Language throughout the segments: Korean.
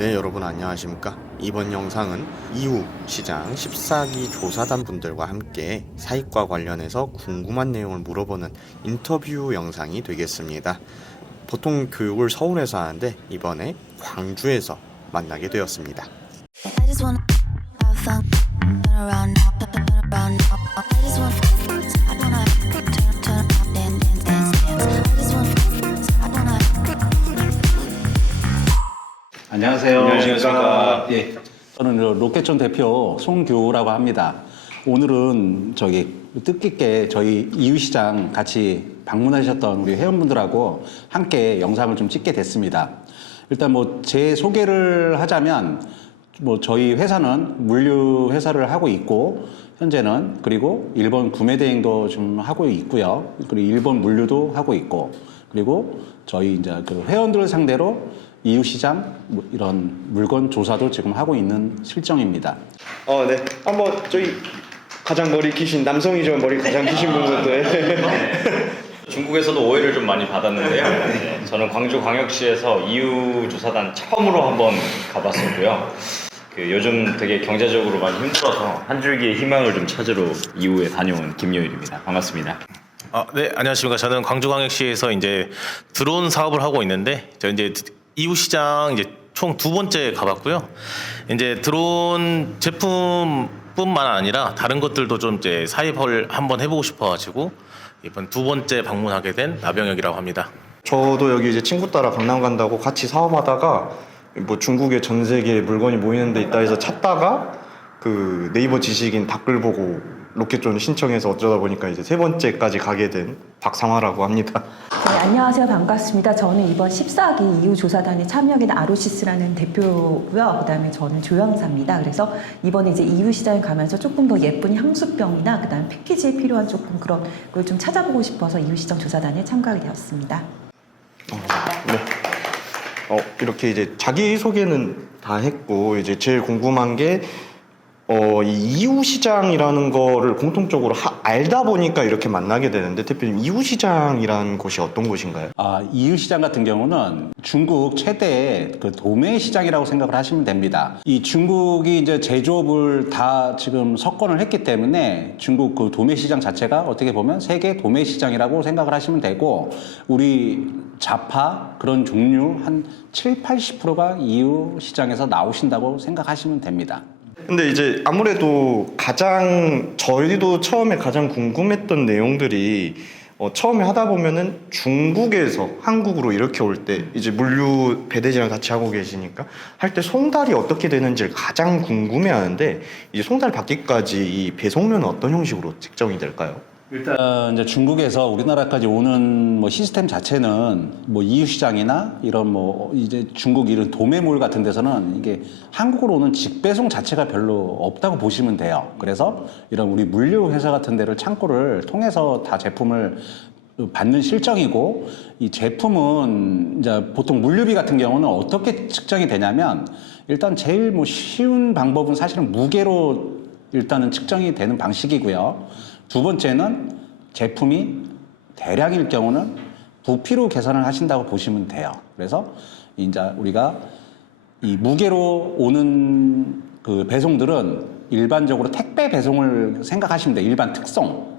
네, 여러분 안녕하십니까. 이번 영상은 이웃시장 14기 조사단 분들과 함께 사익과 관련해서 궁금한 내용을 물어보는 인터뷰 영상이 되겠습니다. 보통 교육을 서울에서 하는데 이번에 광주에서 만나게 되었습니다. I just wanna have fun, turn around now, turn around now. I just wanna turn up, dance, dance, dance, dance. I just wanna 안녕하세요. 안녕하십니까. 예, 저는 로켓존 대표 송규호라고 합니다. 오늘은 뜻깊게 저희 이웃시장 같이 방문하셨던 우리 회원분들하고 함께 영상을 좀 찍게 됐습니다. 일단 제 소개를 하자면 저희 회사는 물류 회사를 하고 있고 현재는 그리고 일본 구매 대행도 좀 하고 있고요. 그리고 일본 물류도 하고 있고 그리고 저희 이제 그 회원들 상대로 이웃시장 이런 물건 조사도 지금 하고 있는 실정입니다. 네. 한번 저희 가장 머리 기신 남성이죠. 머리 가장 기신 분부터. 중국에서도 오해를 좀 많이 받았는데요. 저는 광주광역시에서 이웃조사단 처음으로 한번 가봤었고요. 요즘 되게 경제적으로 많이 힘들어서 한 줄기의 희망을 좀 찾으러 이웃에 다녀온 김요일입니다. 반갑습니다. 네, 안녕하십니까. 저는 광주광역시에서 이제 드론 사업을 하고 있는데, 저 이제 이웃시장 이제 총 2번째 가봤고요. 이제 드론 제품뿐만 아니라 다른 것들도 좀 이제 사입을 한번 해보고 싶어가지고 이번 2번째 방문하게 된 나병혁이라고 합니다. 저도 여기 이제 친구 따라 강남 간다고 같이 사업하다가 중국에 전 세계에 물건이 모이는 데 있다 해서 찾다가 그 네이버 지식인 댓글 보고 로켓존 신청해서 어쩌다 보니까 이제 3번째까지 가게 된 박상화라고 합니다. 네, 안녕하세요. 반갑습니다. 저는 이번 14기 이웃조사단에 참여하게 된 아로시스라는 대표고요. 그다음에 저는 조영사입니다. 그래서 이번에 이제 이웃시장에 가면서 조금 더 예쁜 향수병이나 그다음에 패키지에 필요한 조금 그런 걸 좀 찾아보고 싶어서 이웃시장 조사단에 참가하게 되었습니다. 네. 이렇게 이제 자기 소개는 다 했고 이제 제일 궁금한 게 이 이웃시장이라는 거를 공통적으로 알다 보니까 이렇게 만나게 되는데 대표님 이웃시장이라는 곳이 어떤 곳인가요? 이웃시장 같은 경우는 중국 최대의 그 도매 시장이라고 생각을 하시면 됩니다. 이 중국이 이제 제조업을 다 지금 석권을 했기 때문에 중국 그 도매 시장 자체가 어떻게 보면 세계 도매 시장이라고 생각을 하시면 되고 우리 자파 그런 종류 한 70~80%가 이웃시장에서 나오신다고 생각하시면 됩니다. 근데 이제 아무래도 저희도 처음에 가장 궁금했던 내용들이 처음에 하다 보면은 중국에서 한국으로 이렇게 올 때 이제 물류 배대지랑 같이 하고 계시니까 할 때 송달이 어떻게 되는지를 가장 궁금해하는데 이제 송달 받기까지 이 배송료는 어떤 형식으로 측정이 될까요? 일단 이제 중국에서 우리나라까지 오는 시스템 자체는 이웃시장이나 이런 이제 중국 이런 도매몰 같은 데서는 이게 한국으로 오는 직배송 자체가 별로 없다고 보시면 돼요. 그래서 이런 우리 물류 회사 같은 데를 창고를 통해서 다 제품을 받는 실정이고 이 제품은 이제 보통 물류비 같은 경우는 어떻게 측정이 되냐면 일단 제일 쉬운 방법은 사실은 무게로 일단은 측정이 되는 방식이고요. 두 번째는 제품이 대량일 경우는 부피로 계산을 하신다고 보시면 돼요. 그래서 이제 우리가 이 무게로 오는 그 배송들은 일반적으로 택배 배송을 생각하시면 돼요. 일반 특송.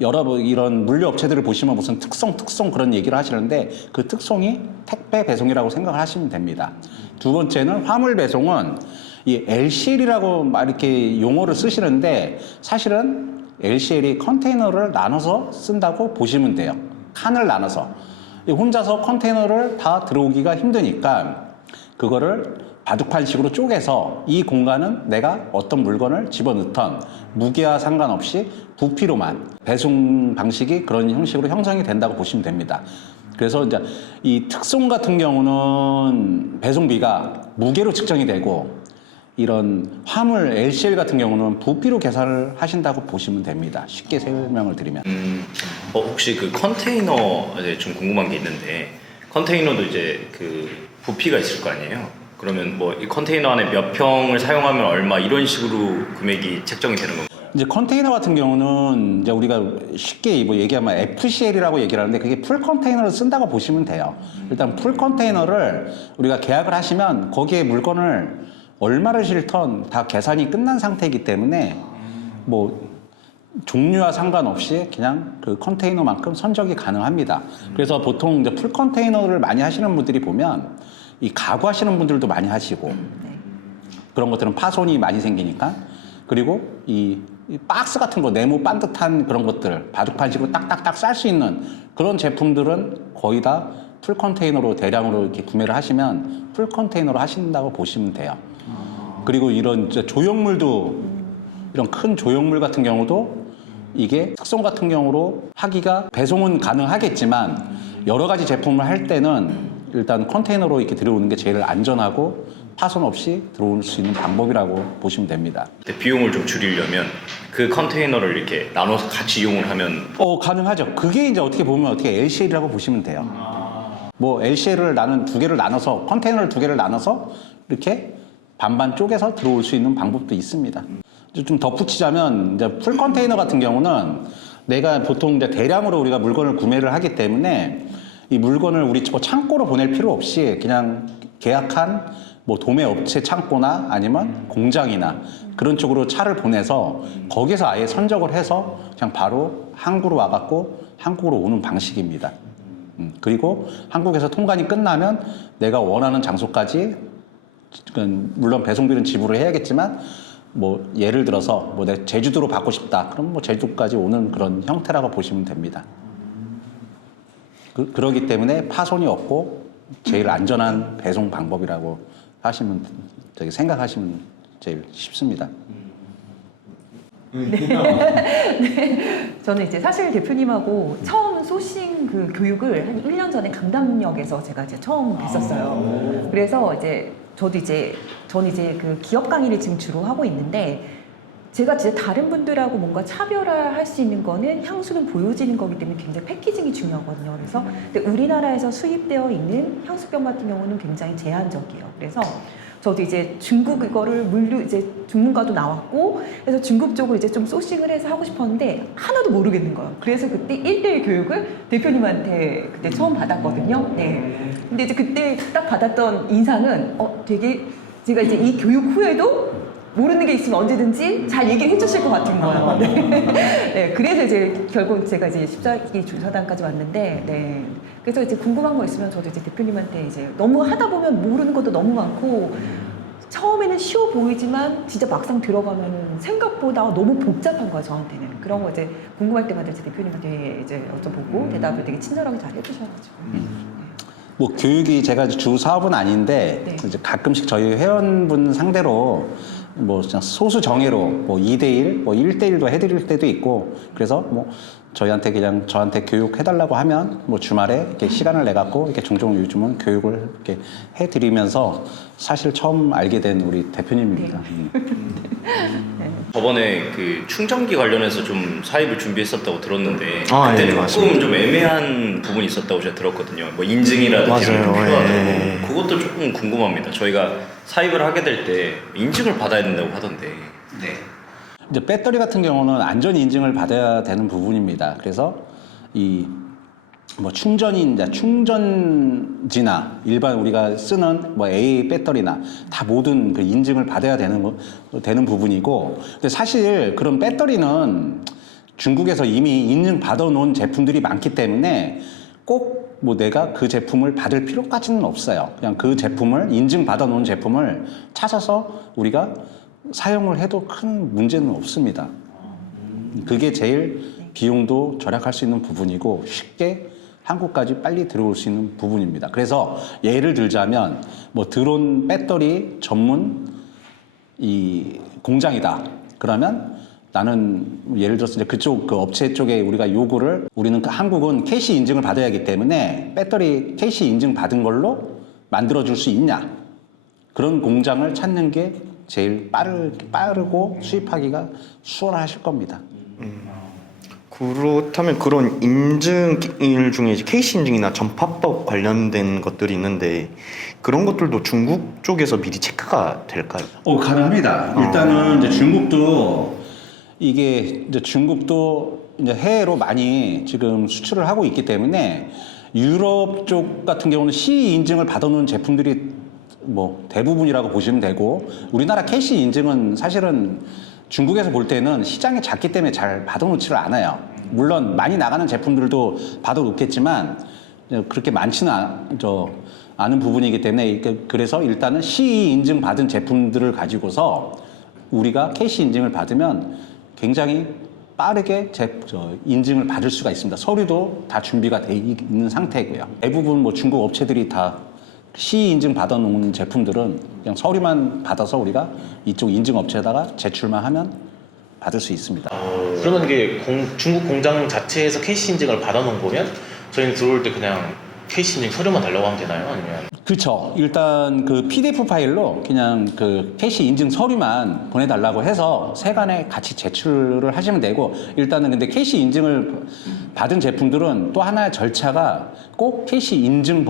여러 이런 물류 업체들을 보시면 무슨 특송 그런 얘기를 하시는데 그 특송이 택배 배송이라고 생각을 하시면 됩니다. 두 번째는 화물 배송은 이 LCL이라고 이렇게 용어를 쓰시는데 사실은 LCL이 컨테이너를 나눠서 쓴다고 보시면 돼요. 칸을 나눠서. 혼자서 컨테이너를 다 들어오기가 힘드니까 그거를 바둑판식으로 쪼개서 이 공간은 내가 어떤 물건을 집어넣던 무게와 상관없이 부피로만 배송 방식이 그런 형식으로 형성이 된다고 보시면 됩니다. 그래서 이제 이 특송 같은 경우는 배송비가 무게로 측정이 되고 이런 화물 LCL 같은 경우는 부피로 계산을 하신다고 보시면 됩니다. 쉽게 설명을 드리면. 혹시 그 컨테이너 좀 궁금한 게 있는데 컨테이너도 이제 그 부피가 있을 거 아니에요? 그러면 이 컨테이너 안에 몇 평을 사용하면 얼마 이런 식으로 금액이 책정이 되는 건가요? 이제 컨테이너 같은 경우는 이제 우리가 쉽게 뭐 얘기하면 FCL이라고 얘기를 하는데 그게 풀 컨테이너를 쓴다고 보시면 돼요. 일단 풀 컨테이너를 우리가 계약을 하시면 거기에 물건을 얼마를 실던 다 계산이 끝난 상태이기 때문에 뭐 종류와 상관없이 그냥 그 컨테이너만큼 선적이 가능합니다. 그래서 보통 이제 풀 컨테이너를 많이 하시는 분들이 보면 이 가구 하시는 분들도 많이 하시고 그런 것들은 파손이 많이 생기니까 그리고 이 박스 같은 거 네모 반듯한 그런 것들 바둑판식으로 딱딱딱 쌀 수 있는 그런 제품들은 거의 다 풀 컨테이너로 대량으로 이렇게 구매를 하시면 풀 컨테이너로 하신다고 보시면 돼요. 그리고 이런 이제 조형물도 이런 큰 조형물 같은 경우도 이게 특송 같은 경우로 하기가 배송은 가능하겠지만 여러 가지 제품을 할 때는 일단 컨테이너로 이렇게 들어오는 게 제일 안전하고 파손 없이 들어올 수 있는 방법이라고 보시면 됩니다. 비용을 좀 줄이려면 그 컨테이너를 이렇게 나눠서 같이 이용을 하면 가능하죠. 그게 이제 어떻게 보면 어떻게 LCL이라고 보시면 돼요. 뭐 LCL을 나는 두 개를 나눠서 컨테이너를 두 개를 나눠서 이렇게 반반 쪼개서 들어올 수 있는 방법도 있습니다. 좀 덧붙이자면 이제 풀 컨테이너 같은 경우는 내가 보통 이제 대량으로 우리가 물건을 구매를 하기 때문에 이 물건을 우리 창고로 보낼 필요 없이 그냥 계약한 뭐 도매 업체 창고나 아니면 공장이나 그런 쪽으로 차를 보내서 거기서 아예 선적을 해서 그냥 바로 한국으로 와갖고 한국으로 오는 방식입니다. 그리고 한국에서 통관이 끝나면 내가 원하는 장소까지 물론 배송비는 지불을 해야겠지만 뭐 예를 들어서 뭐 내 제주도로 받고 싶다 그럼 뭐 제주도까지 오는 그런 형태라고 보시면 됩니다. 그러기 때문에 파손이 없고 제일 안전한 배송 방법이라고 하시면 생각하시면 제일 쉽습니다. 네. 저는 이제 사실 대표님하고 처음 소싱 그 교육을 한 1년 전에 강남역에서 제가 이제 처음 뵀었어요. 그래서 이제 저는 이제 그 기업 강의를 지금 주로 하고 있는데 제가 진짜 다른 분들하고 뭔가 차별화할 수 있는 거는 향수는 보여지는 거기 때문에 굉장히 패키징이 중요하거든요. 그래서 근데 우리나라에서 수입되어 있는 향수병 같은 경우는 굉장히 제한적이에요. 그래서 저도 이제 중국 이거를 이제 중문과도 나왔고 그래서 중국 쪽으로 이제 좀 소싱을 해서 하고 싶었는데 하나도 모르겠는 거예요. 그래서 그때 1대1 교육을 대표님한테 그때 처음 받았거든요. 네. 근데 이제 그때 딱 받았던 인상은 되게 제가 이제 이 교육 후에도 모르는 게 있으면 언제든지 잘 얘기를 해주실 것 같은 거예요. 네. 네, 그래서 이제 결국 제가 이제 14기 조사단까지 왔는데, 네. 그래서 이제 궁금한 거 있으면 저도 이제 대표님한테 이제 너무 하다 보면 모르는 것도 너무 많고, 처음에는 쉬워 보이지만 진짜 막상 들어가면 생각보다 너무 복잡한 거야, 저한테는. 그런 거 이제 궁금할 때마다 이제 대표님한테 이제 여쭤보고 대답을 되게 친절하게 잘 해주셔가지고. 뭐 교육이 제가 주 사업은 아닌데 네. 이제 가끔씩 저희 회원분 상대로 뭐 그냥 소수 정예로 뭐 2대1, 뭐 1대1도 해드릴 때도 있고 그래서 뭐 저희한테 그냥 저한테 교육해달라고 하면 뭐 주말에 이렇게 시간을 내갖고 이렇게 종종 요즘은 교육을 이렇게 해드리면서 사실 처음 알게 된 우리 대표님입니다. 저번에 그 충전기 관련해서 좀 사입을 준비했었다고 들었는데 예, 그때 조금 맞습니다. 좀 애매한 부분이 있었다고 제가 들었거든요. 뭐 인증이라든지 맞아요. 이런 게 필요하다고. 예. 그것도 조금 궁금합니다. 저희가 사입을 하게 될 때 인증을 받아야 된다고 하던데. 네. 이제 배터리 같은 경우는 안전 인증을 받아야 되는 부분입니다. 그래서 이 뭐 충전지나 일반 우리가 쓰는 뭐 AA 배터리나 다 모든 그 인증을 받아야 되는 부분이고, 근데 사실 그런 배터리는 중국에서 이미 인증 받아놓은 제품들이 많기 때문에 꼭 뭐 내가 그 제품을 받을 필요까지는 없어요. 그냥 그 제품을 인증 받아놓은 제품을 찾아서 우리가 사용을 해도 큰 문제는 없습니다. 그게 제일 비용도 절약할 수 있는 부분이고 쉽게 한국까지 빨리 들어올 수 있는 부분입니다. 그래서 예를 들자면 뭐 드론 배터리 전문 이 공장이다. 그러면 나는 예를 들어서 이제 그쪽 그 업체 쪽에 우리가 요구를 우리는 한국은 KC 인증을 받아야 하기 때문에 배터리 KC 인증 받은 걸로 만들어 줄 수 있냐? 그런 공장을 찾는 게 제일 빠르고 수입하기가 수월하실 겁니다. 그렇다면 그런 인증일 중에 이제 KC 인증이나 전파법 관련된 것들이 있는데 그런 것들도 중국 쪽에서 미리 체크가 될까요? 가능합니다. 일단은 이제 중국도 이게 이제 중국도 이제 해외로 많이 지금 수출을 하고 있기 때문에 유럽 쪽 같은 경우는 CE 인증을 받아놓은 제품들이 뭐 대부분이라고 보시면 되고, 우리나라 KC 인증은 사실은 중국에서 볼 때는 시장이 작기 때문에 잘 받아놓지를 않아요. 물론 많이 나가는 제품들도 받아놓겠지만 그렇게 많지는 않은 부분이기 때문에, 그래서 일단은 CE 인증 받은 제품들을 가지고서 우리가 KC 인증을 받으면 굉장히 빠르게 인증을 받을 수가 있습니다. 서류도 다 준비가 돼 있는 상태고요. 대부분 뭐 중국 업체들이 다 CE 인증 받아놓은 제품들은 그냥 서류만 받아서 우리가 이쪽 인증 업체에다가 제출만 하면 받을 수 있습니다. 그러면 이게 중국 공장 자체에서 KC 인증을 받아놓은 거면 저희는 들어올 때 그냥 KC 인증 서류만 달라고 하면 되나요? 아니면? 그렇죠. 일단 그 PDF 파일로 그냥 그 KC 인증 서류만 보내달라고 해서 세관에 같이 제출을 하시면 되고, 일단은 근데 KC 인증을 받은 제품들은 또 하나의 절차가 꼭 KC 인증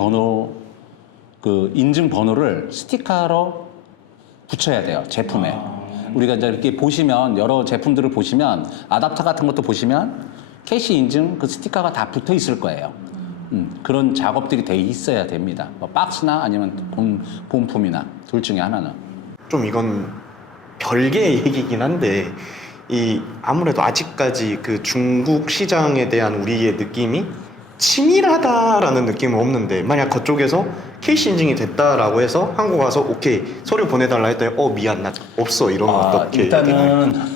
번호를 스티커로 붙여야 돼요, 제품에. 우리가 이제 이렇게 보시면, 여러 제품들을 보시면, 아답터 같은 것도 보시면 KC 인증 그 스티커가 다 붙어 있을 거예요. 그런 작업들이 돼 있어야 됩니다. 뭐 박스나 아니면 본품이나 둘 중에 하나는. 좀 이건 별개의 얘기긴 한데, 이 아무래도 아직까지 그 중국 시장에 대한 우리의 느낌이 치밀하다라는 느낌은 없는데, 만약 그쪽에서 KC 인증이 됐다라고 해서 한국 와서 오케이 서류 보내달라 했더니 미안 나 없어 이러면 어떻게 되나요? 일단은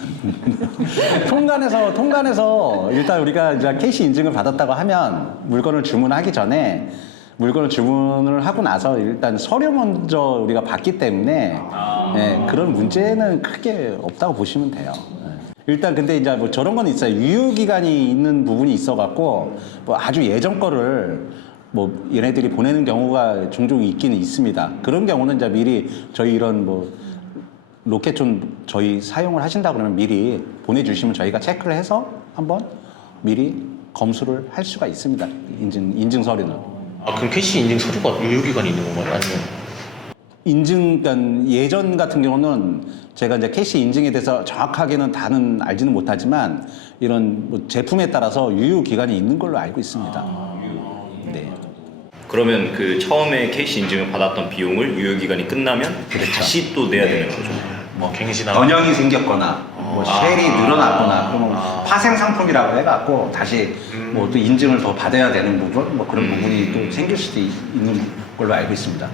통관에서 일단 우리가 이제 KC 인증을 받았다고 하면 물건을 주문하기 전에, 물건을 주문을 하고 나서 일단 서류 먼저 우리가 받기 때문에 그런 문제는 크게 없다고 보시면 돼요. 일단 근데 이제 뭐 저런 건 있어요. 유효 기간이 있는 부분이 있어갖고 뭐 아주 예전 거를 뭐 얘네들이 보내는 경우가 종종 있기는 있습니다. 그런 경우는 이제 미리 저희 이런 뭐 로켓 좀 저희 사용을 하신다 그러면 미리 보내주시면 저희가 체크를 해서 한번 미리 검수를 할 수가 있습니다. 인증 서류는. 그럼 KC 인증 서류가 유효기간이 있는 건가요? 아니면? 그러니까 예전 같은 경우는 제가 이제 KC 인증에 대해서 정확하게는 다는 알지는 못하지만 이런 뭐 제품에 따라서 유효 기간이 있는 걸로 알고 있습니다. 네. 그러면 그 처음에 KC 인증을 받았던 비용을 유효기간이 끝나면 다시 또 내야 되는 거죠. 뭐 갱신하고 변형이 생겼거나 뭐 쉘이 늘어났거나 그러면 파생 상품이라고 해갖고 다시 뭐 또 인증을 더 받아야 되는 부분, 뭐 그런 부분이 또 생길 수도 있는 걸로 알고 있습니다.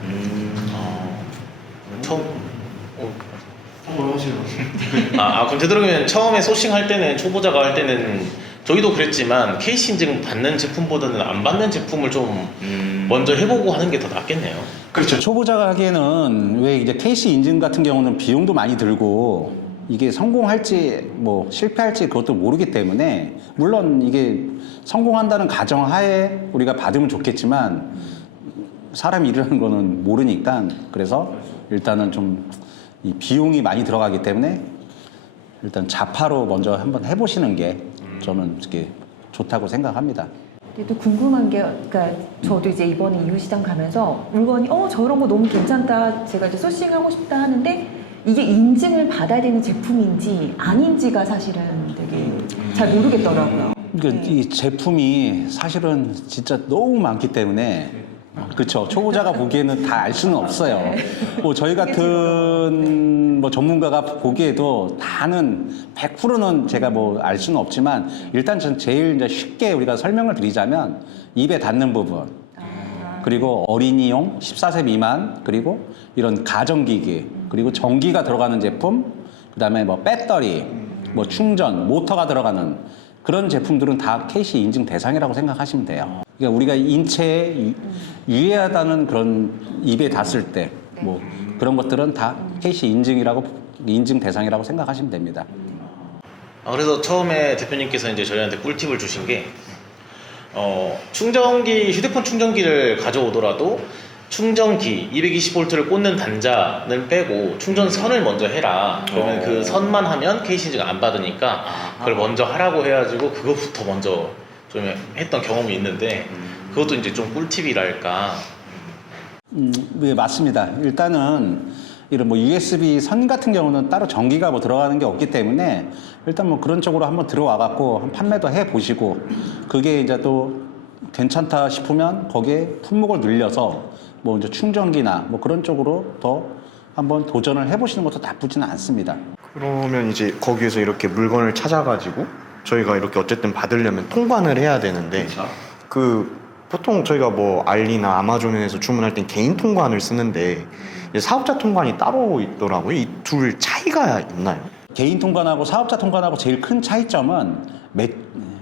그럼 되도록이면 처음에 소싱할 때는, 초보자가 할 때는 저희도 그랬지만 KC 인증 받는 제품보다는 안 받는 제품을 좀 먼저 해보고 하는 게 더 낫겠네요. 그렇죠. 초보자가 하기에는 왜 이제 KC 인증 같은 경우는 비용도 많이 들고 이게 성공할지 뭐 실패할지 그것도 모르기 때문에, 물론 이게 성공한다는 가정하에 우리가 받으면 좋겠지만 사람 일이라는 거는 모르니까, 그래서 일단은 좀 이 비용이 많이 들어가기 때문에 일단 자파로 먼저 한번 해보시는 게 저는 이렇게 좋다고 생각합니다. 또 궁금한 게, 그러니까 저도 이제 이번에 이웃시장 가면서 물건이 저런 거 너무 괜찮다, 제가 이제 소싱하고 싶다 하는데 이게 인증을 받아야 되는 제품인지 아닌지가 사실은 되게 잘 모르겠더라고요. 그러니까 이 제품이 사실은 진짜 너무 많기 때문에, 그렇죠. 초보자가 보기에는 다 알 수는 없어요. 뭐 저희 같은 뭐 전문가가 보기에도 다는 100%는 제가 뭐 알 수는 없지만, 일단 전 제일 이제 쉽게 우리가 설명을 드리자면 입에 닿는 부분, 그리고 어린이용 14세 미만, 그리고 이런 가전기기, 그리고 전기가 들어가는 제품, 그다음에 뭐 배터리, 뭐 충전, 모터가 들어가는 그런 제품들은 다 KC 인증 대상이라고 생각하시면 돼요. 그러니까 우리가 인체에 유해하다는 그런 입에 닿았을 때 뭐 그런 것들은 다 KC 인증 대상이라고 생각하시면 됩니다. 그래서 처음에 대표님께서 이제 저희한테 꿀팁을 주신 게, 충전기, 휴대폰 충전기를 가져오더라도 충전기 220V를 꽂는 단자는 빼고 충전선을 먼저 해라. 그러면 그 선만 하면 KC 인증 안 받으니까 그걸 먼저 하라고 해가지고 그것부터 먼저 좀 했던 경험이 있는데, 그것도 이제 좀 꿀팁이랄까. 네, 맞습니다. 일단은 이런 뭐 USB 선 같은 경우는 따로 전기가 뭐 들어가는 게 없기 때문에 일단 뭐 그런 쪽으로 한번 들어와 갖고 한 판매도 해 보시고 그게 이제 또 괜찮다 싶으면 거기에 품목을 늘려서 뭐 이제 충전기나 뭐 그런 쪽으로 더 한번 도전을 해 보시는 것도 나쁘지는 않습니다. 그러면 이제 거기에서 이렇게 물건을 찾아가지고 저희가 이렇게 어쨌든 받으려면 통관을 해야 되는데 그 보통 저희가 뭐 알리나 아마존에서 주문할 땐 개인 통관을 쓰는데 이제 사업자 통관이 따로 있더라고요. 이 둘 차이가 있나요? 개인 통관하고 사업자 통관하고 제일 큰 차이점은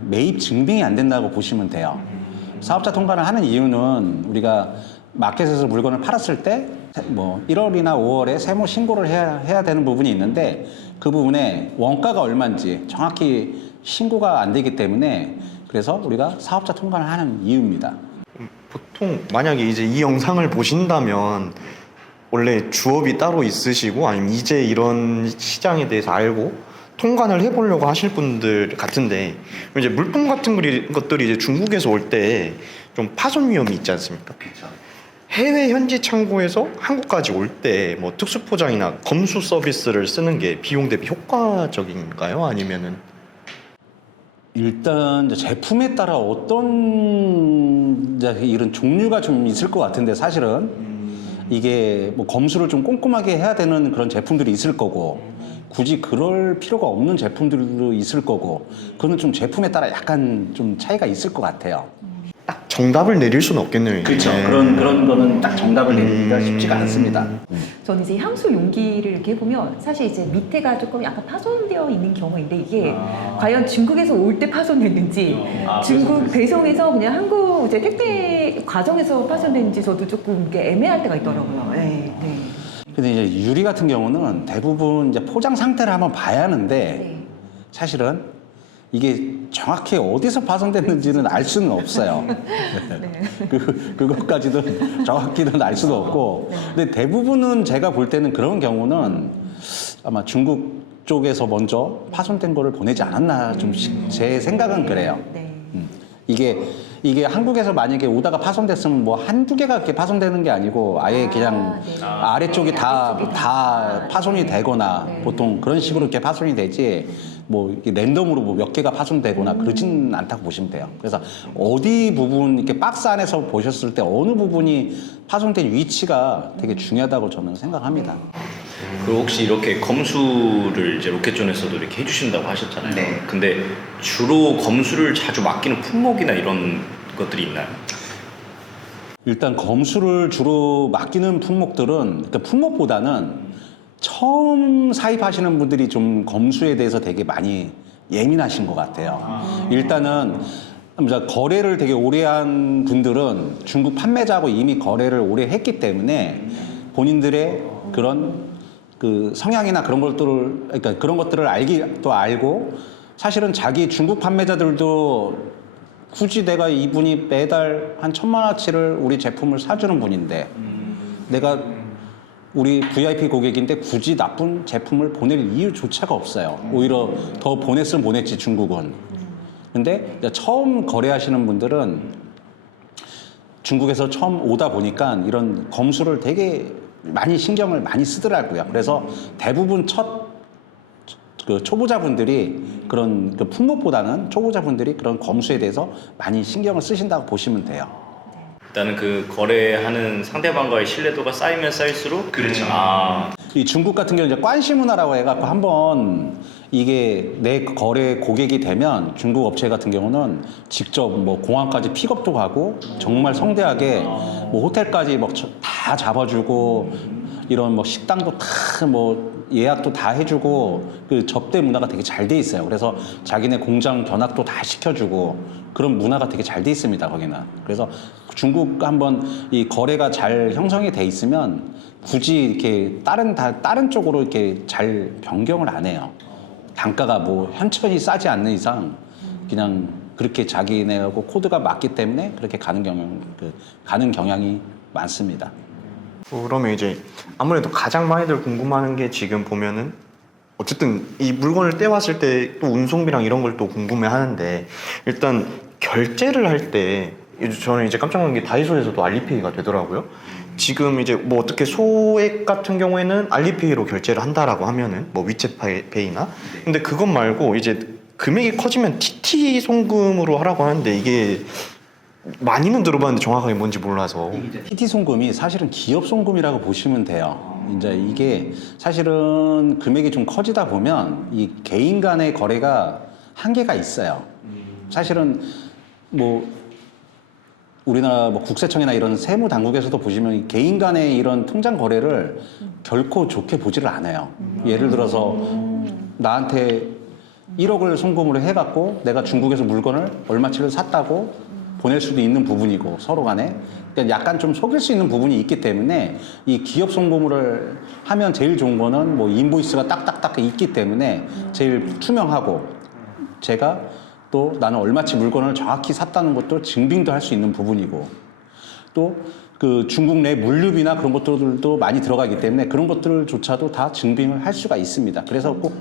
매입 증빙이 안 된다고 보시면 돼요. 사업자 통관을 하는 이유는 우리가 마켓에서 물건을 팔았을 때 뭐 1월이나 5월에 세무 신고를 해야 되는 부분이 있는데 그 부분에 원가가 얼마인지 정확히 신고가 안 되기 때문에 그래서 우리가 사업자 통관을 하는 이유입니다. 보통 만약에 이제 이 영상을 보신다면 원래 주업이 따로 있으시고 아니면 이제 이런 시장에 대해서 알고 통관을 해보려고 하실 분들 같은데 이제 물품 같은 것들이 이제 중국에서 올 때 좀 파손 위험이 있지 않습니까? 해외 현지 창고에서 한국까지 올 때 뭐 특수 포장이나 검수 서비스를 쓰는 게 비용 대비 효과적인가요? 아니면은 일단 이제 제품에 따라 어떤 이제 이런 종류가 좀 있을 것 같은데 사실은 이게 뭐 검수를 좀 꼼꼼하게 해야 되는 그런 제품들이 있을 거고 굳이 그럴 필요가 없는 제품들도 있을 거고 그거는 좀 제품에 따라 약간 좀 차이가 있을 것 같아요. 딱 정답을 내릴 수는 없겠네요. 이제. 그렇죠. 그런 거는 딱 정답을 내리기가 쉽지가 않습니다. 저는 이제 향수 용기를 이렇게 해보면 사실 이제 밑에가 조금 약간 파손되어 있는 경우인데 이게 과연 중국에서 올 때 파손됐는지 중국 배송에서 그냥 한국 이제 택배 과정에서 파손됐는지 저도 조금 이게 애매할 때가 있더라고요. 네. 네. 근데 이제 유리 같은 경우는 대부분 이제 포장 상태를 한번 봐야 하는데 네. 사실은 이게 정확히 어디서 파손됐는지는 알 수는 없어요. 그것까지는 정확히는 알 수도 없고. 근데 대부분은 제가 볼 때는 그런 경우는 아마 중국 쪽에서 먼저 파손된 거를 보내지 않았나 좀 제 생각은 그래요. 네. 이게 한국에서 만약에 오다가 파손됐으면 뭐 한두 개가 이렇게 파손되는 게 아니고 아예 그냥 네. 아래쪽이 다 파손이 되거나 네. 보통 그런 식으로 이렇게 파손이 되지 뭐 이렇게 랜덤으로 뭐 몇 개가 파손되거나 그러진 않다고 보시면 돼요. 그래서 어디 부분 이렇게 박스 안에서 보셨을 때 어느 부분이 파손된 위치가 되게 중요하다고 저는 생각합니다. 그 혹시 이렇게 검수를 이제 로켓존에서도 이렇게 해주신다고 하셨잖아요. 네. 근데 주로 검수를 자주 맡기는 품목이나 이런 것들이 있나요? 일단 검수를 주로 맡기는 품목들은 그러니까 품목보다는 처음 사입하시는 분들이 좀 검수에 대해서 되게 많이 예민하신 것 같아요. 일단은 거래를 되게 오래 한 분들은 중국 판매자하고 이미 거래를 오래 했기 때문에 본인들의 그런 그 성향이나 그런 것들을 그러니까 그런 것들을 또 알고 사실은 자기 중국 판매자들도 굳이 내가 이분이 매달 한 1,000만 원어치를 우리 제품을 사주는 분인데 내가 우리 VIP 고객인데 굳이 나쁜 제품을 보낼 이유조차가 없어요. 오히려 더 보냈으면 보냈지 중국은. 근데 처음 거래하시는 분들은 중국에서 처음 오다 보니까 이런 검수를 되게 많이 신경을 많이 쓰더라고요. 그래서 대부분 그 초보자분들이 그런 그 품목보다는 초보자분들이 그런 검수에 대해서 많이 신경을 쓰신다고 보시면 돼요. 일단은 그 거래하는 상대방과의 신뢰도가 쌓이면 쌓일수록 그렇죠. 이 중국 같은 경우는 이제 관시 문화라고 해갖고 한번 이게 내 거래 고객이 되면 중국 업체 같은 경우는 직접 뭐 공항까지 픽업도 가고 정말 성대하게 뭐 호텔까지 뭐 다 잡아주고 이런 뭐 식당도 다 뭐 예약도 다 해주고 그 접대 문화가 되게 잘 돼 있어요. 그래서 자기네 공장 견학도 다 시켜주고 그런 문화가 되게 잘 돼 있습니다. 거기는. 그래서 중국 한번 이 거래가 잘 형성이 돼 있으면 굳이 이렇게 다른 쪽으로 이렇게 잘 변경을 안 해요. 단가가 뭐 현천히 싸지 않는 이상 그냥 그렇게 자기네하고 코드가 맞기 때문에 그렇게 가는 경향이 많습니다. 그러면 이제 아무래도 가장 많이들 궁금하는 게 지금 보면은 어쨌든 이 물건을 떼왔을 때 또 운송비랑 이런 걸 또 궁금해 하는데 일단 결제를 할 때 저는 이제 깜짝 놀란 게 다이소에서도 알리페이가 되더라고요. 지금 이제 뭐 어떻게 소액 같은 경우에는 알리페이로 결제를 한다라고 하면은 뭐 위챗페이나 근데 그것 말고 이제 금액이 커지면 TT 송금으로 하라고 하는데 이게 많이는 들어봤는데 정확하게 뭔지 몰라서. TT 송금이 사실은 기업 송금이라고 보시면 돼요. 이제 이게 사실은 금액이 좀 커지다 보면 이 개인 간의 거래가 한계가 있어요. 사실은 뭐 우리나라 뭐 국세청이나 이런 세무 당국에서도 보시면 개인 간의 이런 통장 거래를 결코 좋게 보지를 않아요. 예를 들어서 나한테 1억을 송금으로 해갖고 내가 중국에서 물건을 얼마치를 샀다고 보낼 수도 있는 부분이고 서로 간에 그러니까 약간 좀 속일 수 있는 부분이 있기 때문에 이 기업 송금을 하면 제일 좋은 거는 뭐 인보이스가 딱딱딱 있기 때문에 제일 투명하고 제가 또 나는 얼마치 물건을 정확히 샀다는 것도 증빙도 할 수 있는 부분이고 또 그 중국 내 물류비나 그런 것들도 많이 들어가기 때문에 그런 것들조차도 다 증빙을 할 수가 있습니다. 그래서 꼭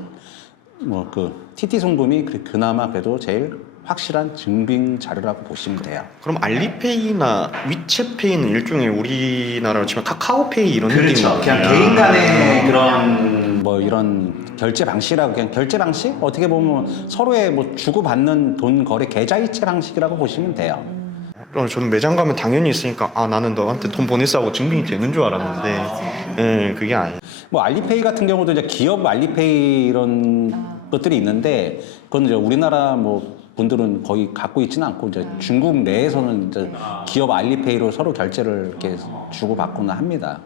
뭐 그 TT 송금이 그나마 그래도 제일 확실한 증빙 자료라고 보시면 돼요. 그럼 알리페이나 위챗페이는 일종의 우리나라로 치면 카카오페이 이런 그렇죠. 느낌인가요? 그냥 개인 간의 그런 뭐 이런 결제 방식이라고 그냥 결제 방식 어떻게 보면 서로의 뭐 주고받는 돈 거래 계좌이체 방식이라고 보시면 돼요. 그럼 저는 매장 가면 당연히 있으니까 아 나는 너한테 돈 보냈어 하고 증빙이 되는 줄 알았는데 예, 그게 아니에요. 뭐 알리페이 같은 경우도 이제 기업 알리페이 이런 것들이 있는데 그건 이제 우리나라 뭐 분들은 거의 갖고 있지는 않고 이제 중국 내에서는 이제 기업 알리페이로 서로 결제를 이렇게 주고 받거나 합니다.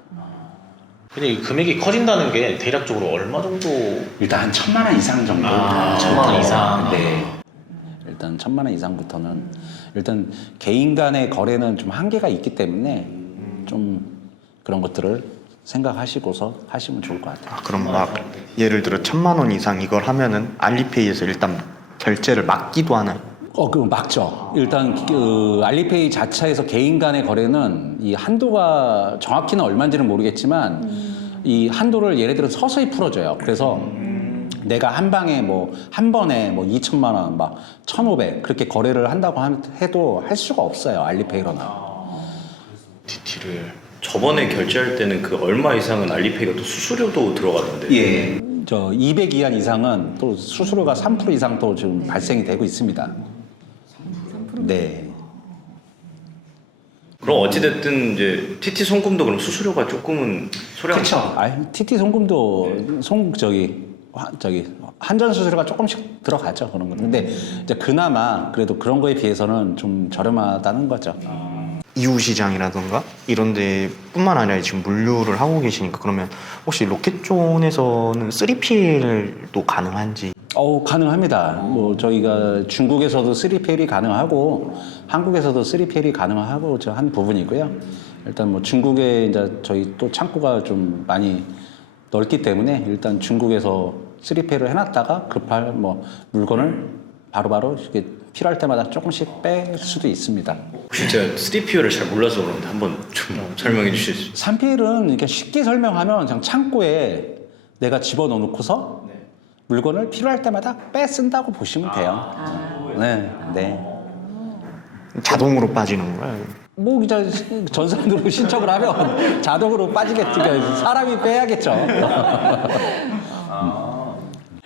근데 이 금액이 커진다는 게 대략적으로 얼마 정도? 일단 한 1,000만 원 이상 정도. 1,000만 원 이상. 네. 일단 1,000만 원 이상부터는 일단 개인 간의 거래는 좀 한계가 있기 때문에 좀 그런 것들을 생각하시고서 하시면 좋을 것 같아요. 아, 그럼 막 예를 들어 1,000만 원 이상 이걸 하면은 알리페이에서 일단 결제를 막기도 하나요? 그거 막죠. 일단 그 알리페이 자체에서 개인 간의 거래는 이 한도가 정확히는 얼마인지는 모르겠지만 이 한도를 예를 들어 서서히 풀어줘요. 그래서 내가 한 방에 뭐 한 번에 뭐 2,000만 원, 막 1,500 그렇게 거래를 한다고 해도 할 수가 없어요. 알리페이로는. TT를 저번에 결제할 때는 그 얼마 이상은 알리페이가 또 수수료도 들어가던데. 예. 저 200 이하 이상은 또 수수료가 3% 이상 또 지금 발생이 되고 있습니다. 네. 그럼 어찌됐든 이제 TT 송금도 그럼 수수료가 조금은 소량. 그렇죠. TT 송금도 저기 한전 수수료가 조금씩 들어가죠. 그런 거. 근데 이제 그나마 그래도 그런 거에 비해서는 좀 저렴하다는 거죠. 이웃시장이라던가 이런 데뿐만 아니라 지금 물류를 하고 계시니까 그러면 혹시 로켓존에서는 3PL도 가능한지? 가능합니다. 뭐 저희가 중국에서도 3PL이 가능하고 한국에서도 3PL이 가능하고 저 한 부분이고요. 일단 뭐 중국에 이제 저희 또 창고가 좀 많이 넓기 때문에 일단 중국에서 3PL을 해놨다가 급할 뭐 물건을 바로바로 이렇게 필요할 때마다 조금씩 뺄 수도 있습니다. 혹시 제가 3PO를 잘 몰라서 그런데 한번 좀 설명해 주실 수 있어요? 3PL은 이렇게 쉽게 설명하면 그냥 창고에 내가 집어넣고서 물건을 필요할 때마다 빼 쓴다고 보시면 돼요. 네, 네. 자동으로 빠지는 거예요? 뭐 이제 전산으로 신청을 하면 자동으로 빠지겠죠. 그러니까 사람이 빼야겠죠.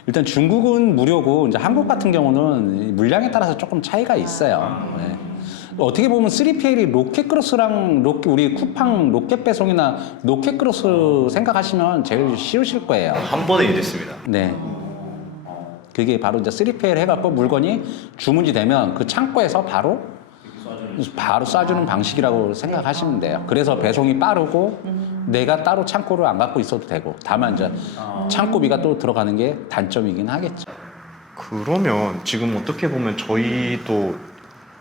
일단 중국은 무료고 이제 한국 같은 경우는 물량에 따라서 조금 차이가 있어요. 네. 어떻게 보면 3PL이 로켓크로스랑 우리 쿠팡 로켓 배송이나 로켓크로스 생각하시면 제일 쉬우실 거예요. 한 번에 이랬습니다. 네. 그게 바로 이제 3PL 해갖고 물건이 주문이 되면 그 창고에서 바로 쏴주는 방식이라고 생각하시면 돼요. 그래서 배송이 빠르고 내가 따로 창고를 안 갖고 있어도 되고 다만 이제 창고비가 또 들어가는 게 단점이긴 하겠죠. 그러면 지금 어떻게 보면 저희도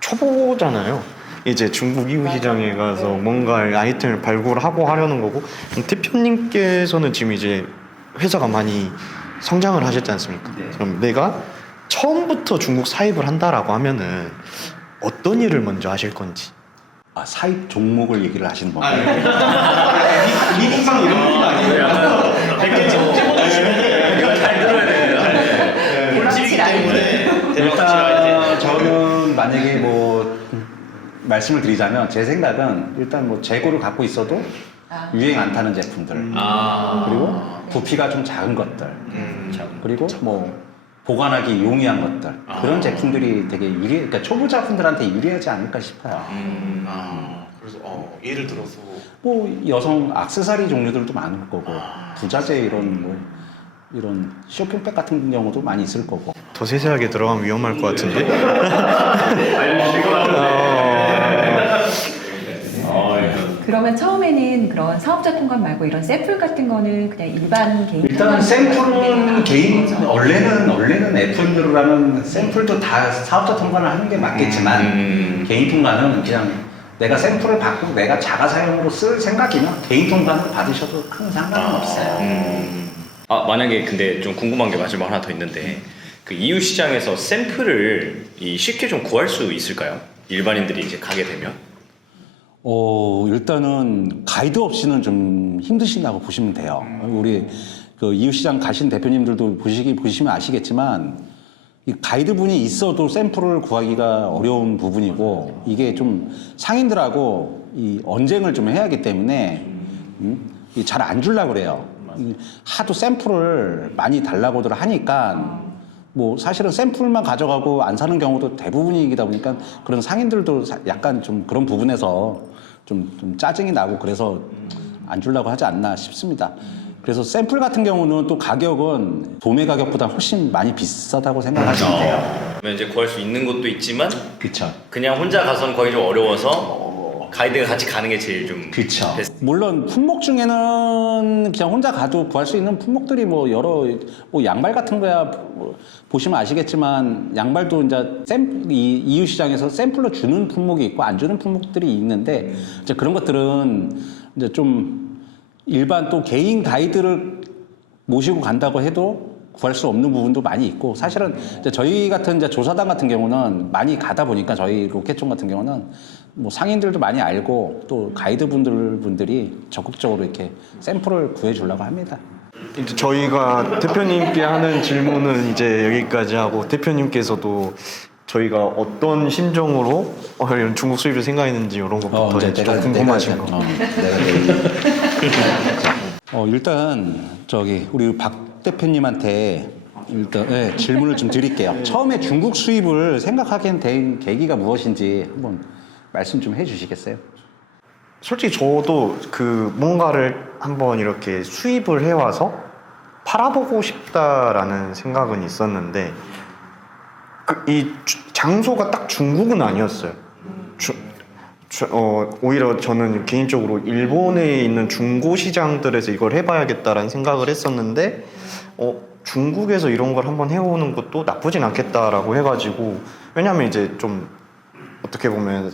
초보잖아요. 이제 중국 이웃시장에 가서 뭔가 아이템을 발굴하고 하려는 거고 대표님께서는 지금 이제 회사가 많이 성장을 하셨지 않습니까? 그럼 내가 처음부터 중국 사입을 한다라고 하면은 어떤 일을 먼저 하실 건지. 사입 종목을 얘기를 하시는 건가요? 미팅방 이런 거 아니에요? 꿀집이기 때문에 일단 저는 만약에 뭐 말씀을 드리자면 제 생각은 일단 뭐 재고를 갖고 있어도 유행 안 타는 제품들. 그리고 부피가 좀 작은 것들. 그리고 뭐 보관하기 용이한 것들. 그런 제품들이 되게 그러니까 초보자분들한테 유리하지 않을까 싶어요. 그래서 예를 들어서 뭐 여성 액세서리 종류들도 많을 거고 부자재 이런 쇼핑백 같은 경우도 많이 있을 거고. 더 세세하게 들어가면 위험할 것 같은데. 그러면 처음에는 그런 사업자 통관 말고 이런 샘플 같은 거는 그냥 일반 개인 일단은 통관 샘플은 개인 원래는 F&O라는 샘플도 다 사업자 통관을 하는 게 맞겠지만 개인 통관은 그냥 내가 샘플을 받고 내가 자가 사용으로 쓸 생각이면 개인 통관을 받으셔도 큰 상관은 없어요. 만약에 근데 좀 궁금한 게 마지막 하나 더 있는데 그 EU 시장에서 샘플을 쉽게 좀 구할 수 있을까요? 일반인들이 이제 가게 되면? 일단은 가이드 없이는 좀 힘드신다고 보시면 돼요. 우리 그 EU 시장 가신 대표님들도 보시면 아시겠지만 이 가이드분이 있어도 샘플을 구하기가 어려운 부분이고 이게 좀 상인들하고 이 언쟁을 좀 해야 하기 때문에 잘 안 주려고 그래요. 하도 샘플을 많이 달라고들 하니까 뭐 사실은 샘플만 가져가고 안 사는 경우도 대부분이다 보니까 그런 상인들도 약간 좀 그런 부분에서 좀 짜증이 나고 그래서 안 주려고 하지 않나 싶습니다. 그래서 샘플 같은 경우는 또 가격은 도매 가격보다 훨씬 많이 비싸다고 생각하시면 돼요. 그러면 이제 구할 수 있는 곳도 있지만 그쵸. 그냥 혼자 가서는 거의 좀 어려워서 가이드가 같이 가는 게 제일 좀 그쵸. 베스트. 물론 품목 중에는 그냥 혼자 가도 구할 수 있는 품목들이 뭐 여러 뭐 양말 같은 거야 뭐 보시면 아시겠지만 양말도 이제 이 EU 시장에서 샘플로 주는 품목이 있고 안 주는 품목들이 있는데 이제 그런 것들은 이제 좀 일반 또 개인 가이드를 모시고 간다고 해도 구할 수 없는 부분도 많이 있고 사실은 이제 저희 같은 이제 조사단 같은 경우는 많이 가다 보니까 저희 로켓촌 같은 경우는 뭐 상인들도 많이 알고 또 가이드분들이 적극적으로 이렇게 샘플을 구해주려고 합니다. 이제 저희가 대표님께 하는 질문은 이제 여기까지 하고 대표님께서도 저희가 어떤 심정으로 이런 중국 수입을 생각했는지 이런 것부터 이제 좀 궁금하신 거. 일단 우리 박 대표님한테 일단 질문을 좀 드릴게요. 처음에 중국 수입을 생각하게 된 계기가 무엇인지 한번 말씀 좀 해주시겠어요? 솔직히 저도 그 뭔가를 한번 이렇게 수입을 해와서 팔아보고 싶다라는 생각은 있었는데 이 장소가 딱 중국은 아니었어요. 오히려 저는 개인적으로 일본에 있는 중고 시장들에서 이걸 해봐야겠다라는 생각을 했었는데 중국에서 이런 걸 한번 해오는 것도 나쁘진 않겠다라고 해가지고 왜냐하면 이제 좀 어떻게 보면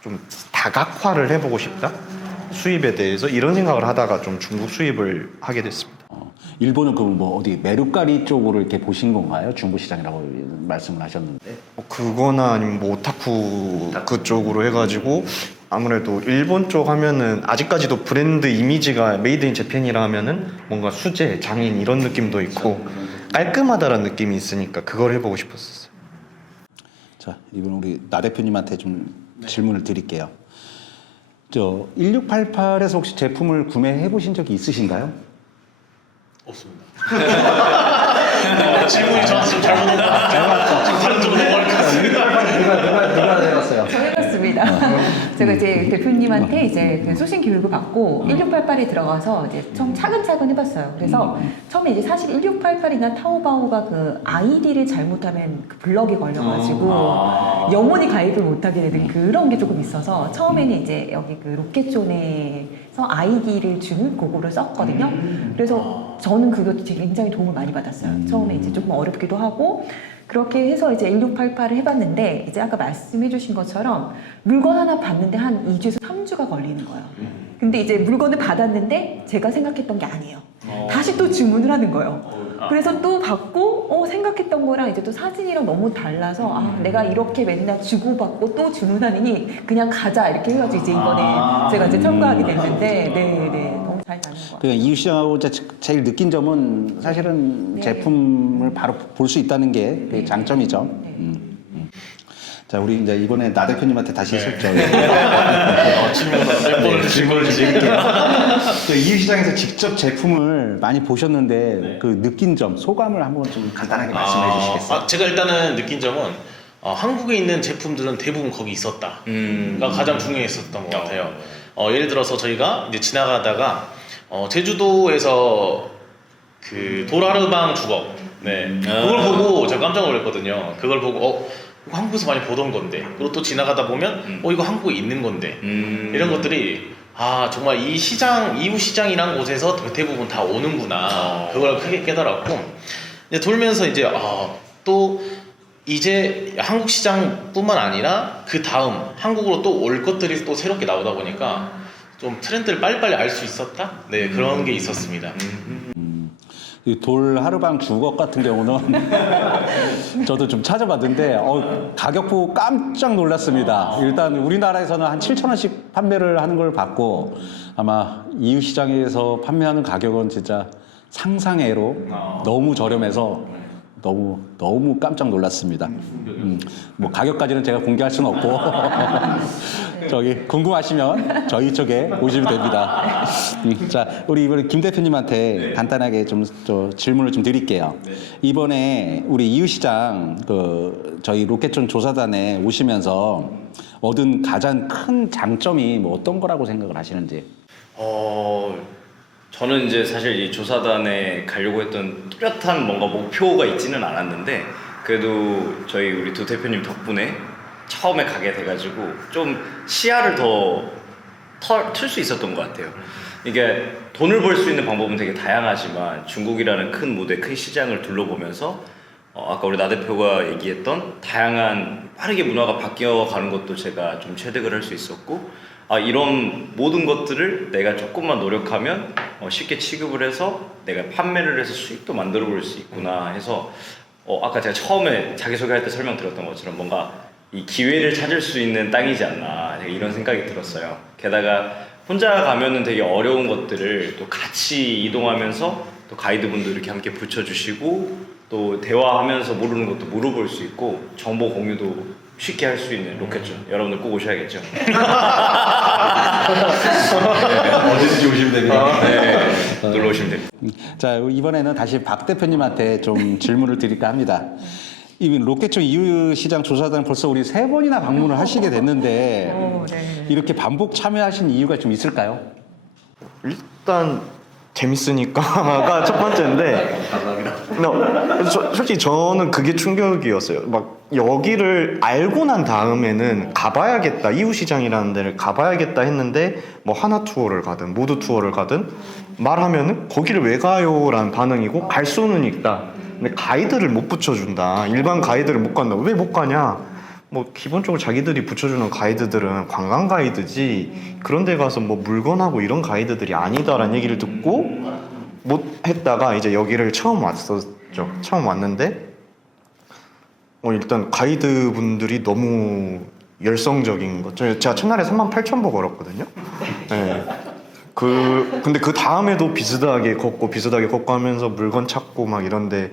좀 다각화를 해보고 싶다 수입에 대해서 이런 생각을 하다가 좀 중국 수입을 하게 됐습니다. 일본은 그 뭐 어디 메루카리 쪽으로 이렇게 보신 건가요? 중고 시장이라고 말씀을 하셨는데. 그거나 아니면 뭐 오타쿠 그쪽으로 해가지고 아무래도 일본 쪽 하면은 아직까지도 브랜드 이미지가 메이드 인 재팬이라 하면은 뭔가 수제, 장인 이런 느낌도 있고 깔끔하다라는 느낌이 있으니까 그걸 해보고 싶었었어요. 자, 이번 우리 나 대표님한테 좀 질문을 드릴게요. 1688에서 혹시 제품을 구매해 보신 적이 있으신가요? 없습니다. 질문이 저한테 좀 잘못 온 것 같아요. 지금 다른 쪽으로 넘어갈까요? 누가 내렸어요? 저 해봤습니다. 제가 이제 대표님한테 이제 그 소신 교육을 받고 1688에 들어가서 이제 처음 차근차근 해봤어요. 그래서 처음에 이제 사실 1688이나 타오바오가 그 아이디를 잘못하면 그 블럭이 걸려가지고 영원히 가입을 못하게 되는 그런 게 조금 있어서 처음에는 이제 여기 그 로켓존에서 아이디를 주는 그거를 썼거든요. 그래서 저는 그거 굉장히 도움을 많이 받았어요. 처음에 이제 조금 어렵기도 하고 그렇게 해서 이제 1688을 해봤는데 이제 아까 말씀해주신 것처럼 물건 하나 받는데 한 2주에서 3주가 걸리는 거예요. 근데 이제 물건을 받았는데 제가 생각했던 게 아니에요. 다시 또 주문을 하는 거예요. 그래서 또 받고 생각했던 거랑 이제 또 사진이랑 너무 달라서 내가 이렇게 맨날 주고받고 또 주문하느니 그냥 가자 이렇게 해가지고 이제 이번에 제가 이제 참가하게 됐는데 네 너무 잘 가는 것 같아요. 그러니까 이유 시장하고 제일 느낀 점은 사실은 제품을 바로 볼 수 있다는 게 장점이죠. 자, 우리 이제 이번에 나 대표님한테 다시 슬쩍 질문을 드릴게요. 또 이유시장에서 직접 제품을 많이 보셨는데 그 느낀 점, 소감을 한번 좀 간단하게 말씀해 주시겠어요? 제가 일단은 느낀 점은 한국에 있는 제품들은 대부분 거기 있었다가 가장 중요했었던 것 같아요. 예를 들어서 저희가 이제 지나가다가 제주도에서 그 도라르방 주걱, 그걸 보고 제가 깜짝 놀랐거든요. 그걸 보고 이거 한국에서 많이 보던 건데, 그리고 또 지나가다 보면 이거 한국에 있는 건데, 이런 것들이 정말 이 시장, 이웃 시장이란 곳에서 대부분 다 오는구나. 그걸 크게 깨달았고, 이제 돌면서 이제 또 이제 한국 시장뿐만 아니라 그 다음 한국으로 또 올 것들이 또 새롭게 나오다 보니까 좀 트렌드를 빨리빨리 알 수 있었다? 네, 그런 게 있었습니다. 이 돌 하르방 주걱 같은 경우는 저도 좀 찾아봤는데 가격 보고 깜짝 놀랐습니다. 일단 우리나라에서는 한 7,000원씩 판매를 하는 걸 봤고 아마 이웃 시장에서 판매하는 가격은 진짜 상상외로 너무 저렴해서 너무 깜짝 놀랐습니다. 뭐 가격까지는 제가 공개할 수는 없고 저기 궁금하시면 저희 쪽에 오시면 됩니다. 자, 우리 이번에 김 대표님한테 간단하게 좀 질문을 좀 드릴게요. 이번에 우리 이웃시장 저희 로켓촌 조사단에 오시면서 얻은 가장 큰 장점이 뭐 어떤 거라고 생각을 하시는지? 저는 이제 사실 이 조사단에 가려고 했던 뚜렷한 뭔가 목표가 있지는 않았는데, 그래도 저희 우리 두 대표님 덕분에 처음에 가게 돼가지고 좀 시야를 더 틀 수 있었던 것 같아요. 이게 돈을 벌 수 있는 방법은 되게 다양하지만 중국이라는 큰 무대, 큰 시장을 둘러보면서 아까 우리 나 대표가 얘기했던 다양한 빠르게 문화가 바뀌어가는 것도 제가 좀 체득을 할 수 있었고, 이런 모든 것들을 내가 조금만 노력하면 쉽게 취급을 해서 내가 판매를 해서 수익도 만들어 볼 수 있구나 해서 아까 제가 처음에 자기소개할 때 설명드렸던 것처럼 뭔가 이 기회를 찾을 수 있는 땅이지 않나 이런 생각이 들었어요. 게다가 혼자 가면은 되게 어려운 것들을 또 같이 이동하면서 또 가이드분도 이렇게 함께 붙여주시고 또 대화하면서 모르는 것도 물어볼 수 있고 정보 공유도 쉽게 할 수 있는 로켓촌, 여러분들 꼭 오셔야겠죠. 언제든지 오시면 됩니다. 놀러 오시면 됩니다. 자, 이번에는 다시 박 대표님한테 좀 질문을 드릴까 합니다. 이 로켓촌 이웃시장 조사단 벌써 우리 3번이나 방문을 하시게 됐는데 이렇게 반복 참여하신 이유가 좀 있을까요? 일단 재밌으니까가 첫 번째인데, 솔직히 저는 그게 충격이었어요. 막 여기를 알고 난 다음에는 가봐야겠다, 이웃시장이라는 데를 가봐야겠다 했는데 뭐 하나 투어를 가든 모두 투어를 가든 말하면은 거기를 왜 가요라는 반응이고, 갈 수는 있다, 근데 가이드를 못 붙여준다, 일반 가이드를 못 간다. 왜 못 가냐? 뭐 기본적으로 자기들이 붙여주는 가이드들은 관광 가이드지 그런 데 가서 뭐 물건하고 이런 가이드들이 아니다라는 얘기를 듣고 못 했다가 이제 여기를 처음 왔었죠. 처음 왔는데 일단 가이드분들이 너무 열성적인 거죠. 제가 첫날에 38,000보 걸었거든요. 네. 근데 그 다음에도 비슷하게 걷고 하면서 물건 찾고 막 이런데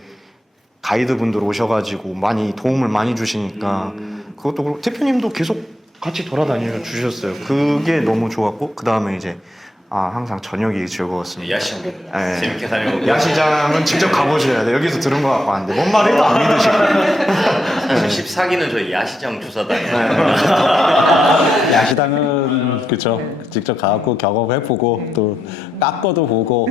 가이드분들 오셔가지고 많이 도움을 많이 주시니까 그것도 그렇고 대표님도 계속 같이 돌아다니려 주셨어요. 그게 너무 좋았고, 그 다음에 이제 항상 저녁이 즐거웠습니다. 야시장 네. 재밌게 다녀오고. 야시장은 직접 가보셔야 돼요. 여기서 들은 거 갖고 왔는데 뭔 말 해도 안 믿으시고. 14기는 저희 야시장 조사단이에요. 야시장은 그렇죠. 직접 가고 경험해보고 또 깎어도 보고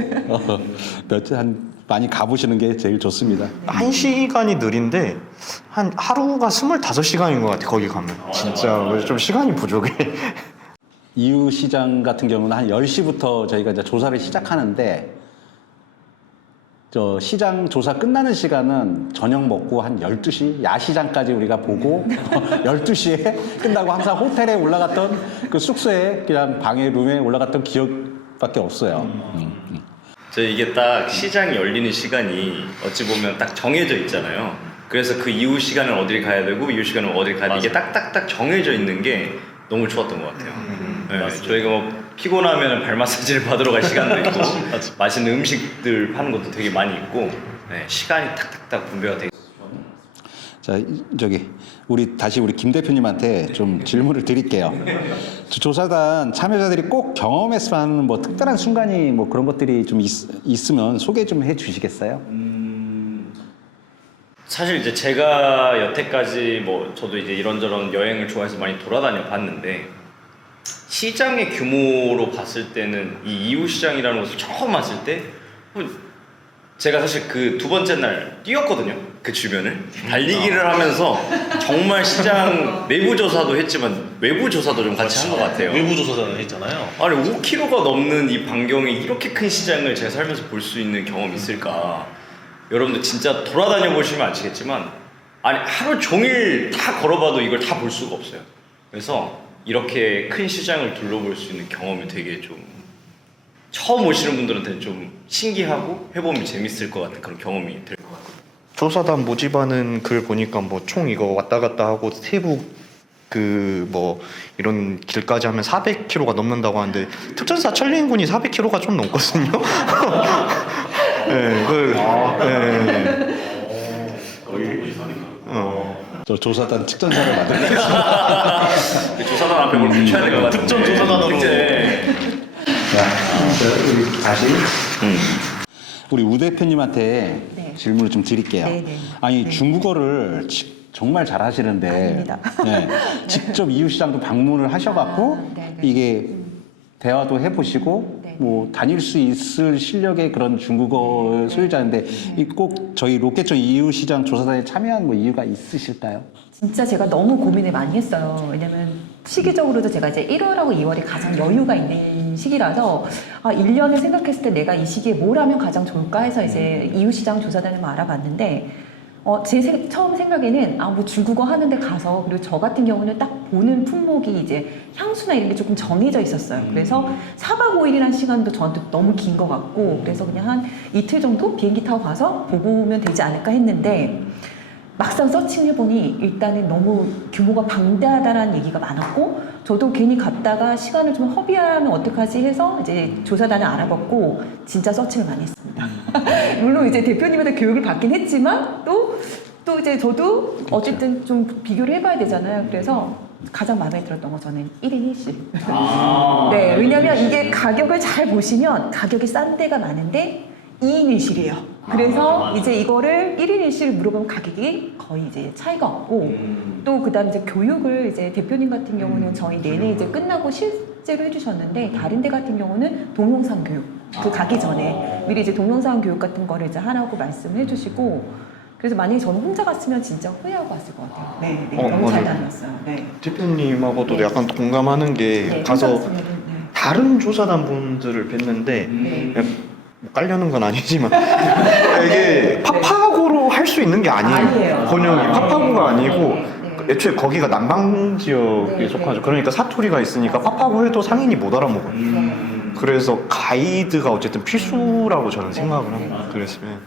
많이 가보시는 게 제일 좋습니다. 1시간이 느린데 한 하루가 25시간인 것 같아. 거기 가면 진짜 좀 시간이 부족해. 이웃시장 같은 경우는 한 10시부터 저희가 이제 조사를 시작하는데 시장 조사 끝나는 시간은 저녁 먹고 한 12시 야시장까지 우리가 보고 12시에 끝나고 항상 호텔에 올라갔던 그 숙소에 그냥 방에 룸에 올라갔던 기억밖에 없어요. 이게 딱 시장이 열리는 시간이 어찌 보면 딱 정해져 있잖아요. 그래서 그 이후 시간은 어딜 가야 되고 이후 시간은 어딜 가야 돼, 이게 딱딱딱 정해져 있는 게 너무 좋았던 것 같아요. 네, 저희가 뭐 피곤하면 발 마사지를 받으러 갈 시간도 있고 맛있는 음식들 파는 것도 되게 많이 있고, 시간이 탁탁탁 분배가 되게. 자, 저기 다시 우리 김 대표님한테 좀 질문을 드릴게요. 조사단 참여자들이 꼭 경험했으면 하는 뭐 특별한 순간이 뭐 그런 것들이 좀 있으면 소개 좀 해주시겠어요? 사실 이제 제가 여태까지 뭐 저도 이제 이런저런 여행을 좋아해서 많이 돌아다녀 봤는데 시장의 규모로 봤을 때는 이 이웃시장이라는 곳을 처음 왔을 때 제가 사실 그 두 번째 날 뛰었거든요. 그 주변을 달리기를 하면서 정말 시장 내부 조사도 했지만 외부 조사도 좀 같이 한 것 같아요. 외부 조사단을 했잖아요. 아니 5km가 넘는 이 반경에 이렇게 큰 시장을 제가 살면서 볼 수 있는 경험이 있을까? 여러분들 진짜 돌아다녀 보시면 아시겠지만 아니 하루 종일 다 걸어봐도 이걸 다 볼 수가 없어요. 그래서 이렇게 큰 시장을 둘러볼 수 있는 경험이 되게 좀 처음 오시는 분들한테는 좀 신기하고 해보면 재밌을 것 같은 그런 경험이 될 것 같아요. 조사단 모집하는 글 보니까 뭐 총 이거 왔다 갔다 하고 세부 그 뭐 이런 길까지 하면 400km가 넘는다고 하는데 특전사 천리행군이 400km가 좀 넘거든요. 네, 저 조사단 특전사를 만들겠습니다. 조사단 앞에 뭘 붙여야 될 것 같은데. 특전 조사단으로. 자, 우리 다시 우리 우 대표님한테 네. 질문을 좀 드릴게요. 네, 네. 아니 네. 중국어를 정말 잘하시는데 아닙니다. 네, 직접 이웃시장도 방문을 하셔갖고 네, 네. 이게 대화도 해보시고 네. 뭐 다닐 수 있을 실력의 그런 중국어 소유자인데 이 꼭 저희 로켓촌 이웃시장 조사단에 참여한 뭐 이유가 있으실까요? 진짜 제가 너무 고민을 많이 했어요. 왜냐면 시기적으로도 제가 이제 1월하고 2월이 가장 여유가 있는 시기라서 1년을 생각했을 때 내가 이 시기에 뭘 하면 가장 좋을까 해서 이제 이웃시장 조사단을 알아봤는데 제 처음 생각에는 뭐 중국어 하는데 가서 그리고 저 같은 경우는 딱 보는 품목이 이제 향수나 이런 게 조금 정해져 있었어요. 그래서 4박 5일이라는 시간도 저한테 너무 긴 것 같고 그래서 그냥 한 이틀 정도 비행기 타고 가서 보고 오면 되지 않을까 했는데 막상 서칭해보니 일단은 너무 규모가 방대하다라는 얘기가 많았고 저도 괜히 갔다가 시간을 좀 허비하면 어떡하지 해서 이제 조사단을 알아봤고 진짜 서칭을 많이 했습니다. 물론 이제 대표님한테 교육을 받긴 했지만 또 이제 저도 어쨌든 좀 비교를 해봐야 되잖아요. 그래서 가장 마음에 들었던 거 저는 1인 1실. 네, 왜냐면 이게 가격을 잘 보시면 가격이 싼 데가 많은데 2인 1실이에요. 그래서 이제 이거를 1인 1실을 물어보면 가격이 거의 이제 차이가 없고 또 그다음 이제 교육을 이제 대표님 같은 경우는 저희 내내 이제 끝나고 실제로 해주셨는데 다른 데 같은 경우는 동영상 교육 그 가기 전에 미리 이제 동영상 교육 같은 거를 이제 하라고 말씀을 해주시고 그래서 만약에 저는 혼자 갔으면 진짜 후회하고 왔을 것 같아요. 네, 너무 잘 맞아요. 다녔어요. 네. 대표님하고도 네. 약간 동감하는 게 네, 가서 혼자 갔으면은, 네. 다른 조사단 분들을 뵀는데 네. 뭐 깔려는 건 아니지만 이게 파파고로 할 수 있는 게 아니에요. 아니에요. 번역이 파파고가 아니고 네, 네. 애초에 거기가 남방 지역에 네, 속하죠. 네. 그러니까 사투리가 있으니까 파파고 해도 상인이 못 알아먹어요. 네. 그래서 가이드가 어쨌든 필수라고 저는 생각을 합니다. 그랬으면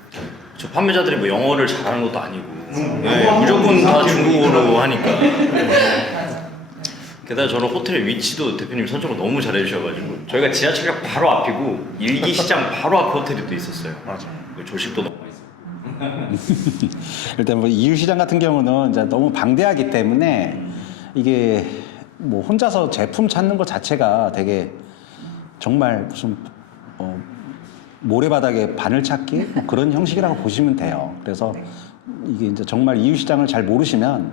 저 판매자들이 뭐 영어를 잘하는 것도 아니고 무조건 다 중국어로 하니까 게다가 저는 호텔의 위치도 대표님이 선정을 너무 잘해주셔가지고 저희가 지하철역 바로 앞이고 일기시장 바로 앞에 호텔이 또 있었어요. 맞아. 조식도 너무 맛있어요. 일단 뭐 이웃시장 같은 경우는 이제 너무 방대하기 때문에 이게 뭐 혼자서 제품 찾는 것 자체가 되게 정말 무슨 모래바닥에 바늘 찾기 뭐 그런 형식이라고 보시면 돼요. 그래서 이게 이제 정말 이웃시장을 잘 모르시면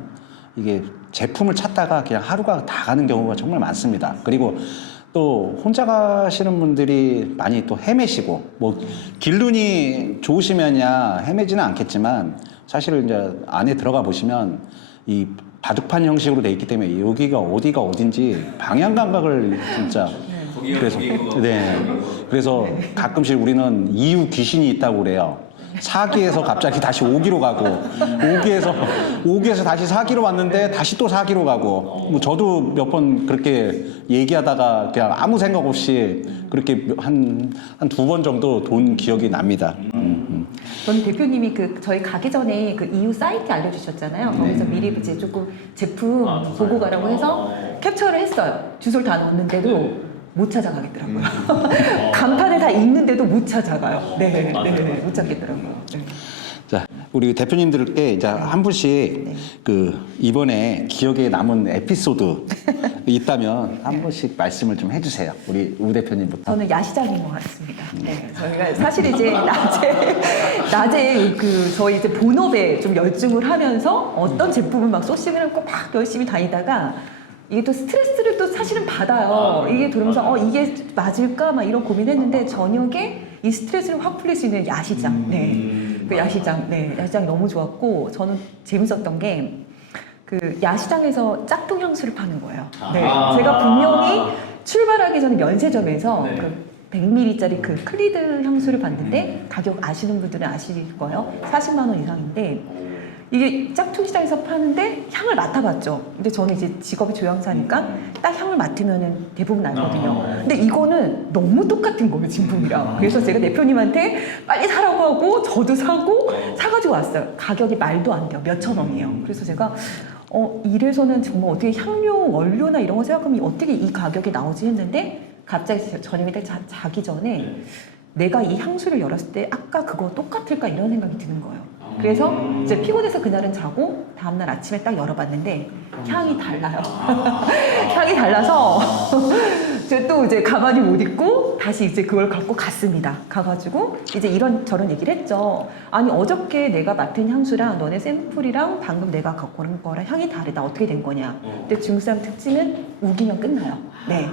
이게 제품을 찾다가 그냥 하루가 다 가는 경우가 정말 많습니다. 그리고 또 혼자 가시는 분들이 많이 또 헤매시고 뭐 길눈이 좋으시면야 헤매지는 않겠지만 사실 이제 안에 들어가 보시면 이 바둑판 형식으로 돼 있기 때문에 여기가 어디가 어딘지 방향 감각을 진짜 그래서 가끔씩 우리는 이유 귀신이 있다고 그래요. 4기에서 갑자기 다시 5기로 가고 5기에서 다시 4기로 왔는데 다시 또 4기로 가고 뭐 저도 몇 번 그렇게 얘기하다가 그냥 아무 생각 없이 그렇게 한 두 번 정도 돈 기억이 납니다. 저는 대표님이 저희 가기 전에 그 EU 사이트 알려주셨잖아요. 거기서 미리 이제 조금 제품 보고 가라고 해서 캡처를 했어요. 주소를 다 넣었는데도 못 찾아가겠더라고요. 간판을 다 읽는데도 못 찾아가요. 못 찾겠더라고요. 네. 자, 우리 대표님들께 이제 한 분씩 그 이번에 기억에 남은 에피소드 있다면 한 분씩 말씀을 좀 해주세요. 우리 우 대표님부터. 저는 야시장인 것 같습니다. 네, 저희가 사실 이제 낮에 그 저희 이제 본업에 좀 열중을 하면서 어떤 제품을 막 소싱을 하고 막 열심히 다니다가 이게 또 스트레스를 또 사실은 받아요. 이게 들으면서 이게 맞을까 막 이런 고민했는데 저녁에 이 스트레스를 확 풀릴 수 있는 야시장. 네, 그 야시장, 네, 야시장이 너무 좋았고 저는 재밌었던 게. 그 야시장에서 짝퉁 향수를 파는 거예요. 네, 제가 분명히 출발하기 전에 면세점에서 그 100ml짜리 그 클리드 향수를 봤는데 가격 아시는 분들은 아실 거예요. 40만 원 이상인데 이게 짝퉁 시장에서 파는데 향을 맡아봤죠. 근데 저는 이제 직업이 조향사니까 딱 향을 맡으면은 대부분 알거든요. 근데 이거는 너무 똑같은 거예요, 진품이랑. 그래서 제가 대표님한테 빨리 사라고 하고 저도 사고 사가지고 왔어요. 가격이 말도 안 돼요. 몇천 원이에요. 그래서 제가 이래서는 정말 어떻게 향료, 원료나 이런 거 생각하면 어떻게 이 가격이 나오지 했는데 갑자기 저녁에 딱 자기 전에 내가 이 향수를 열었을 때 아까 그거 똑같을까 이런 생각이 드는 거예요. 그래서 이제 피곤해서 그날은 자고 다음날 아침에 딱 열어봤는데 향이 달라요. 향이 달라서 제가 또 이제 가만히 못 있고 다시 이제 그걸 갖고 갔습니다. 가가지고 이제 이런저런 얘기를 했죠. 아니 어저께 내가 맡은 향수랑 너네 샘플이랑 방금 내가 갖고 온 거랑 향이 다르다. 어떻게 된 거냐. 근데 중국 사람 특징은 우기면 끝나요. 네.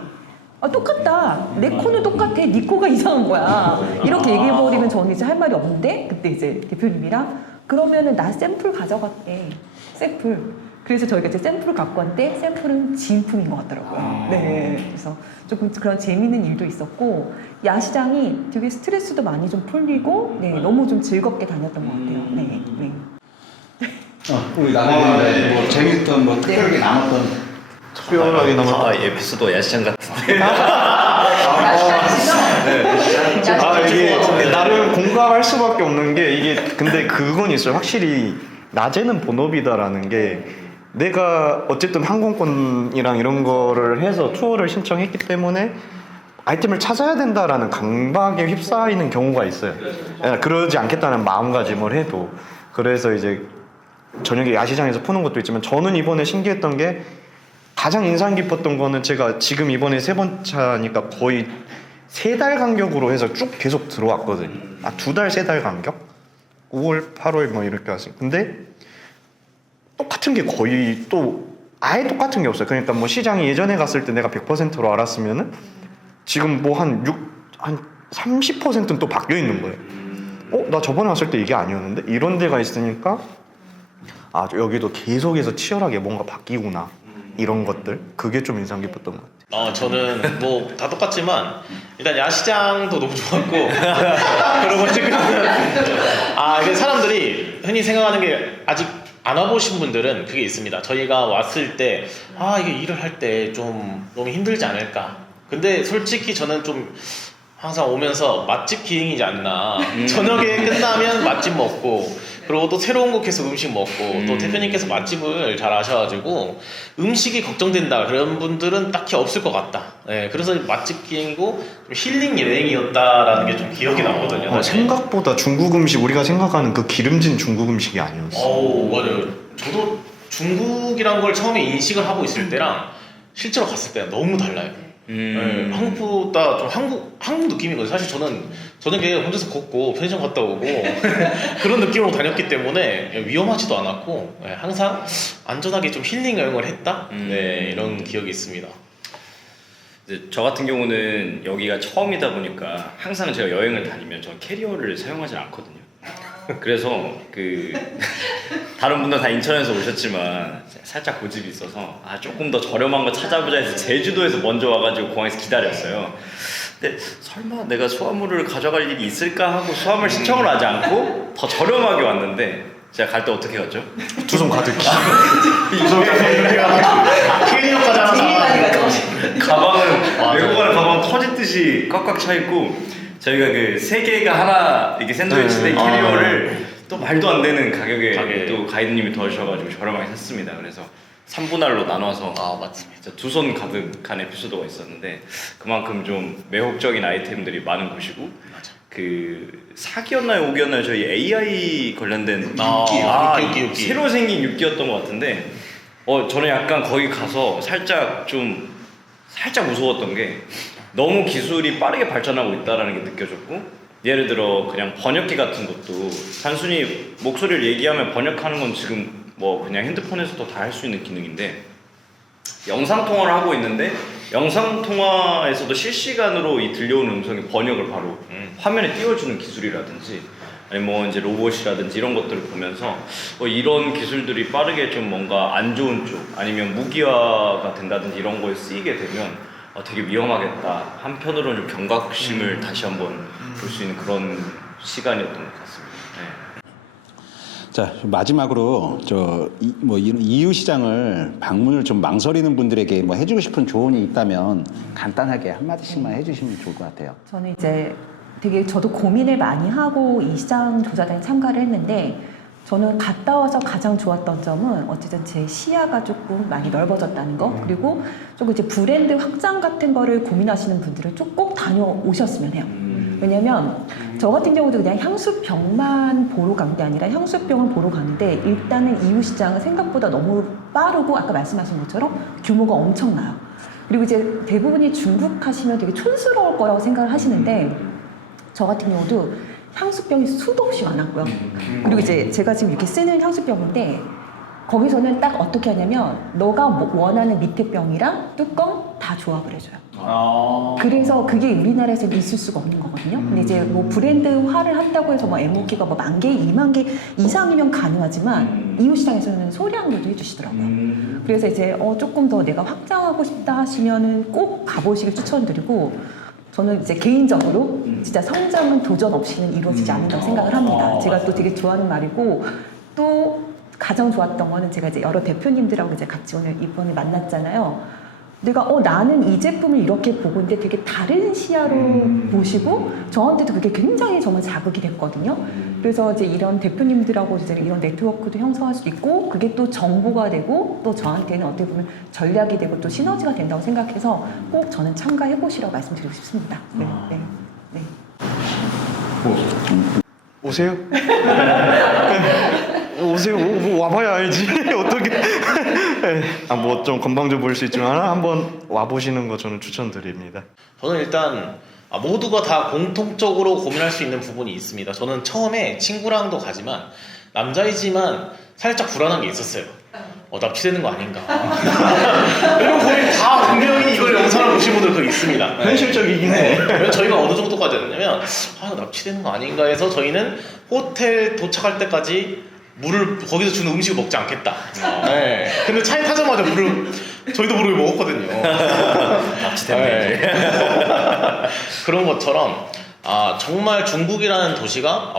똑같다. 내 코는 똑같아. 네 코가 이상한 거야. 이렇게 얘기해버리면 저는 이제 할 말이 없는데 그때 이제 대표님이랑 그러면은 나 샘플 가져갈게. 샘플. 그래서 저희가 이제 샘플을 갖고 왔는데 샘플은 진품인 것 같더라고요. 네. 그래서 조금 그런 재미있는 일도 있었고 야시장이 되게 스트레스도 많이 좀 풀리고 네, 너무 좀 즐겁게 다녔던 것 같아요. 네. 네. 우리 나는 뭐 재밌던 뭐 특별하게 남았던 특별하게 남았다. 에피소드 야시장 같은데. 이게 나름 공감할 수밖에 없는 게 이게 근데 그건 있어요. 확실히 낮에는 본업이다라는 게 내가 어쨌든 항공권이랑 이런 거를 해서 투어를 신청했기 때문에 아이템을 찾아야 된다라는 강박에 휩싸이는 경우가 있어요. 그러지 않겠다는 마음가짐을 해도. 그래서 이제 저녁에 야시장에서 푸는 것도 있지만 저는 이번에 신기했던 게 가장 인상 깊었던 거는 제가 지금 이번에 3번 차니까 거의 3달 간격으로 해서 쭉 계속 들어왔거든요. 2달, 3달 간격? 5월, 8월 뭐 이렇게 왔어요. 근데 똑같은 게 거의 또 아예 똑같은 게 없어요. 그러니까 뭐 시장이 예전에 갔을 때 내가 100%로 알았으면은 지금 뭐 한 30%는 또 바뀌어 있는 거예요. 나 저번에 왔을 때 이게 아니었는데? 이런 데가 있으니까 여기도 계속해서 치열하게 뭔가 바뀌구나. 이런 것들 그게 좀 인상 깊었던 것 같아요. 저는 뭐 다 똑같지만 일단 야시장도 너무 좋았고 그러고 지금은 이게 사람들이 흔히 생각하는 게 아직 안 와보신 분들은 그게 있습니다. 저희가 왔을 때 이게 일을 할 때 좀 너무 힘들지 않을까. 근데 솔직히 저는 좀 항상 오면서 맛집 기행이지 않나. 저녁에 끝나면 맛집 먹고 그리고 또 새로운 곳 계속 음식 먹고 또 대표님께서 맛집을 잘 아셔가지고 음식이 걱정된다 그런 분들은 딱히 없을 것 같다. 네, 그래서 맛집 기행이고 좀 힐링 여행이었다라는 게 좀 기억이 나거든요. 사실. 생각보다 중국 음식 우리가 생각하는 그 기름진 중국 음식이 아니었어요. 맞아요. 저도 중국이란 걸 처음에 인식을 하고 있을 때랑 실제로 갔을 때랑 너무 달라요. 네, 한국보다 좀 한국 느낌이거든요. 사실 저는 저녁에 혼자서 걷고 편의점 갔다 오고 그런 느낌으로 다녔기 때문에 위험하지도 않았고 항상 안전하게 좀 힐링 여행을 했다. 네, 이런 기억이 있습니다. 이제 저 같은 경우는 여기가 처음이다 보니까 항상 제가 여행을 다니면 저는 캐리어를 사용하지 않거든요. 그래서 다른 분들 다 인천에서 오셨지만 살짝 고집이 있어서 조금 더 저렴한 거 찾아보자 해서 제주도에서 먼저 와가지고 공항에서 기다렸어요. 근데 설마 내가 수화물을 가져갈 일이 있을까 하고 수화물 신청을 하지 않고 더 저렴하게 왔는데 제가 갈 때 어떻게 갔죠? 두 손 가득히. 캐리어까지 하나 가방은 메고 가는 가방 터질 꽉꽉 차 있고 저희가 그 3개가 하나 이렇게 샌드위치 된 캐리어를 또 말도 안 되는 가격에 또 가이드님이 도와주셔가지고 저렴하게 샀습니다. 그래서 3분할로 나눠서 맞습니다. 2손 가득한 에피소드가 있었는데 그만큼 좀 매혹적인 아이템들이 많은 곳이고 그 4기였나요 5기였나요 저희 AI 관련된 육기. 새로 생긴 6기였던 것 같은데 저는 약간 거기 가서 살짝 무서웠던 게 너무 기술이 빠르게 발전하고 있다는 게 느껴졌고 예를 들어 그냥 번역기 같은 것도 단순히 목소리를 얘기하면 번역하는 건 지금 뭐 그냥 핸드폰에서도 다 할 수 있는 기능인데 영상통화를 하고 있는데 영상통화에서도 실시간으로 이 들려오는 음성의 번역을 바로 화면에 띄워주는 기술이라든지 아니 뭐 이제 로봇이라든지 이런 것들을 보면서 이런 기술들이 빠르게 좀 뭔가 안 좋은 쪽 아니면 무기화가 된다든지 이런 거에 쓰이게 되면 되게 위험하겠다. 한편으로는 좀 경각심을 다시 한번 볼 수 있는 그런 시간이었던 것 같습니다. 네. 자, 마지막으로 이런 EU 시장을 방문을 좀 망설이는 분들에게 뭐 해주고 싶은 조언이 있다면 간단하게 한 마디씩만 해주시면 좋을 것 같아요. 저는 이제 되게 저도 고민을 많이 하고 이 시장 조사단에 참가를 했는데 저는 갔다 와서 가장 좋았던 점은 어쨌든 제 시야가 조금 많이 넓어졌다는 거 그리고 조금 이제 브랜드 확장 같은 거를 고민하시는 분들은 좀 꼭 다녀오셨으면 해요. 왜냐면 저 같은 경우도 그냥 향수병만 보러 간 게 아니라 향수병을 보러 가는데 일단은 EU 시장은 생각보다 너무 빠르고 아까 말씀하신 것처럼 규모가 엄청나요. 그리고 이제 대부분이 중국 하시면 되게 촌스러울 거라고 생각을 하시는데 저 같은 경우도 향수병이 수도 없이 많았고요. 그리고 이제 제가 지금 이렇게 쓰는 향수병인데 거기서는 딱 어떻게 하냐면 너가 원하는 밑에 병이랑 뚜껑 다 조합을 해줘요. 그래서 그게 우리나라에서는 있을 수가 없는 거거든요. 근데 이제 뭐 브랜드화를 한다고 해서 뭐 MOQ가 뭐 10,000개, 20,000개 이상이면 가능하지만 EU 시장에서는 소량으로도 해주시더라고요. 그래서 이제 조금 더 내가 확장하고 싶다 하시면은 꼭 가보시길 추천드리고 저는 이제 개인적으로 진짜 성장은 도전 없이는 이루어지지 않는다고 생각을 합니다. 제가 또 되게 좋아하는 말이고 또 가장 좋았던 거는 제가 이제 여러 대표님들하고 이제 같이 오늘 이번에 만났잖아요. 내가 나는 이 제품을 이렇게 보고 있는데 되게 다른 시야로 보시고 저한테도 그게 굉장히 정말 자극이 됐거든요. 그래서 이제 이런 대표님들하고 이제 이런 네트워크도 형성할 수 있고 그게 또 정보가 되고 또 저한테는 어떻게 보면 전략이 되고 또 시너지가 된다고 생각해서 꼭 저는 참가해 보시라고 말씀드리고 싶습니다. 네. 오세요? 오세요. 뭐 와봐야 알지. 어떻게? 뭐 좀 건방져 보일 수 있지만 한번 와보시는 거 저는 추천드립니다. 저는 일단 모두가 다 공통적으로 고민할 수 있는 부분이 있습니다. 저는 처음에 친구랑도 가지만 남자이지만 살짝 불안한 게 있었어요. 납치되는 거 아닌가. 이런 고민 다 분명히 이걸 영상을 보신 분들 있습니다. 현실적이긴 해. 네. 저희가 어느 정도까지 했냐면 납치되는 거 아닌가 해서 저희는 호텔 도착할 때까지 물을 거기서 주는 음식을 먹지 않겠다. 네. 근데 차에 타자마자 물을 저희도 모르게 먹었거든요. 납치됐네. 그런 것처럼 정말 중국이라는 도시가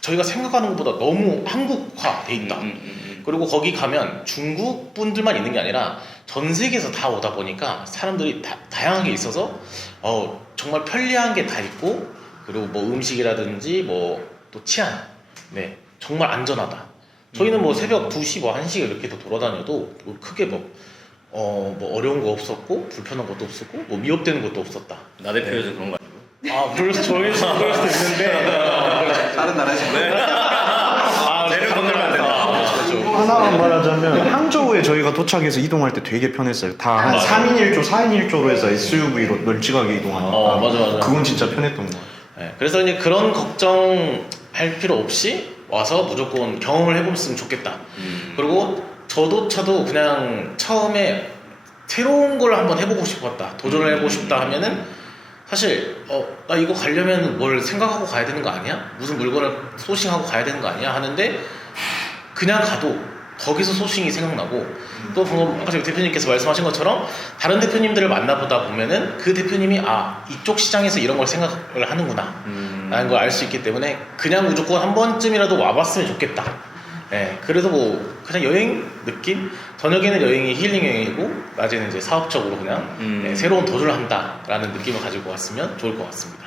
저희가 생각하는 것보다 너무 한국화돼 있다. 그리고 거기 가면 중국 분들만 있는 게 아니라 전 세계에서 다 오다 보니까 사람들이 다양하게 있어서 정말 편리한 게 다 있고 그리고 뭐 음식이라든지 뭐 또 치안, 네 정말 안전하다. 저희는 뭐 새벽 2시 뭐 1시 이렇게 돌아다녀도 뭐 크게 뭐 어려운 거 없었고 불편한 것도 없었고 뭐 위협되는 것도 없었다. 나 대표에서 그런 거 아니고? 그래서 저희도 그럴 수도 있는데 다른 나라에서 내를 건들면 안 된다. 하나만 말하자면 항저우에 저희가 도착해서 이동할 때 되게 편했어요. 다 한 3인 1조, 4인 1조로 해서 SUV로 널찍하게 이동하니까 맞아. 그건 진짜 편했던 거 같아요. 네, 그래서 이제 그런 걱정할 필요 없이 와서 무조건 경험을 해보면 좋겠다. 그리고 저도차도 그냥 처음에 새로운 걸 한번 해보고 싶었다, 도전을 해보고 싶다 하면은 사실 나 이거 가려면 뭘 생각하고 가야 되는 거 아니야? 무슨 물건을 소싱하고 가야 되는 거 아니야? 하는데 그냥 가도 거기서 소싱이 생각나고 또 방금 아까 저희 대표님께서 말씀하신 것처럼 다른 대표님들을 만나보다 보면은 그 대표님이 이쪽 시장에서 이런 걸 생각을 하는구나 라는 걸 알 수 있기 때문에 그냥 무조건 한 번쯤이라도 와봤으면 좋겠다. 네, 그래서 뭐 그냥 여행 느낌? 저녁에는 여행이 힐링 여행이고 낮에는 이제 사업적으로 그냥 새로운 도전을 한다라는 느낌을 가지고 왔으면 좋을 것 같습니다.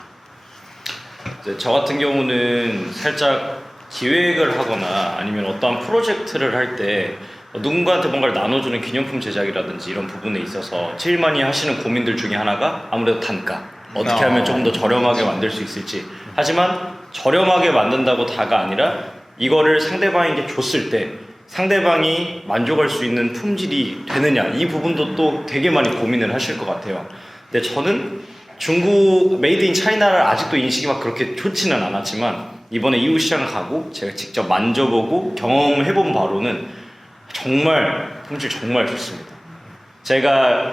저 같은 경우는 살짝 기획을 하거나 아니면 어떠한 프로젝트를 할 때 누군가한테 뭔가를 나눠주는 기념품 제작이라든지 이런 부분에 있어서 제일 많이 하시는 고민들 중에 하나가 아무래도 단가. 어떻게 하면 조금 더 저렴하게 만들 수 있을지 하지만 저렴하게 만든다고 다가 아니라 이거를 상대방에게 줬을 때 상대방이 만족할 수 있는 품질이 되느냐, 이 부분도 또 되게 많이 고민을 하실 것 같아요. 근데 저는 중국 메이드 인 차이나를 아직도 인식이 막 그렇게 좋지는 않았지만 이번에 EU 시장을 가고 제가 직접 만져보고 경험해본 바로는 정말 품질 정말 좋습니다. 제가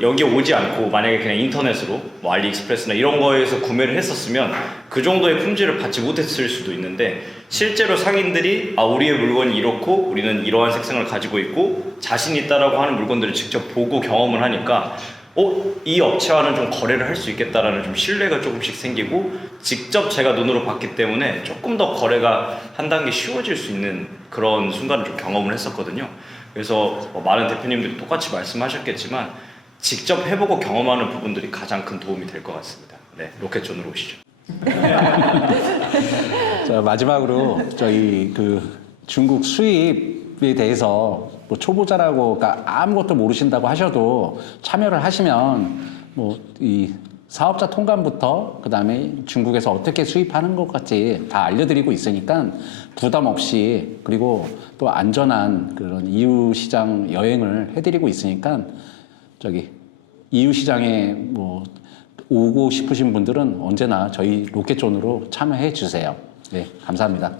여기 오지 않고 만약에 그냥 인터넷으로 뭐 알리익스프레스나 이런 거에서 구매를 했었으면 그 정도의 품질을 받지 못했을 수도 있는데, 실제로 상인들이 우리의 물건이 이렇고 우리는 이러한 색상을 가지고 있고 자신 있다라고 하는 물건들을 직접 보고 경험을 하니까 이 업체와는 좀 거래를 할 수 있겠다라는 좀 신뢰가 조금씩 생기고, 직접 제가 눈으로 봤기 때문에 조금 더 거래가 한 단계 쉬워질 수 있는 그런 순간을 좀 경험을 했었거든요. 그래서 많은 대표님들이 똑같이 말씀하셨겠지만 직접 해보고 경험하는 부분들이 가장 큰 도움이 될 것 같습니다. 네, 로켓존으로 오시죠. 자, 마지막으로 저희 중국 수입에 대해서 뭐 초보자라고 그러니까 아무것도 모르신다고 하셔도 참여를 하시면 뭐 이 사업자 통관부터 그다음에 중국에서 어떻게 수입하는 것까지 다 알려드리고 있으니까 부담 없이, 그리고 또 안전한 그런 EU 시장 여행을 해드리고 있으니까 EU 시장에 뭐 오고 싶으신 분들은 언제나 저희 로켓존으로 참여해 주세요. 네, 감사합니다.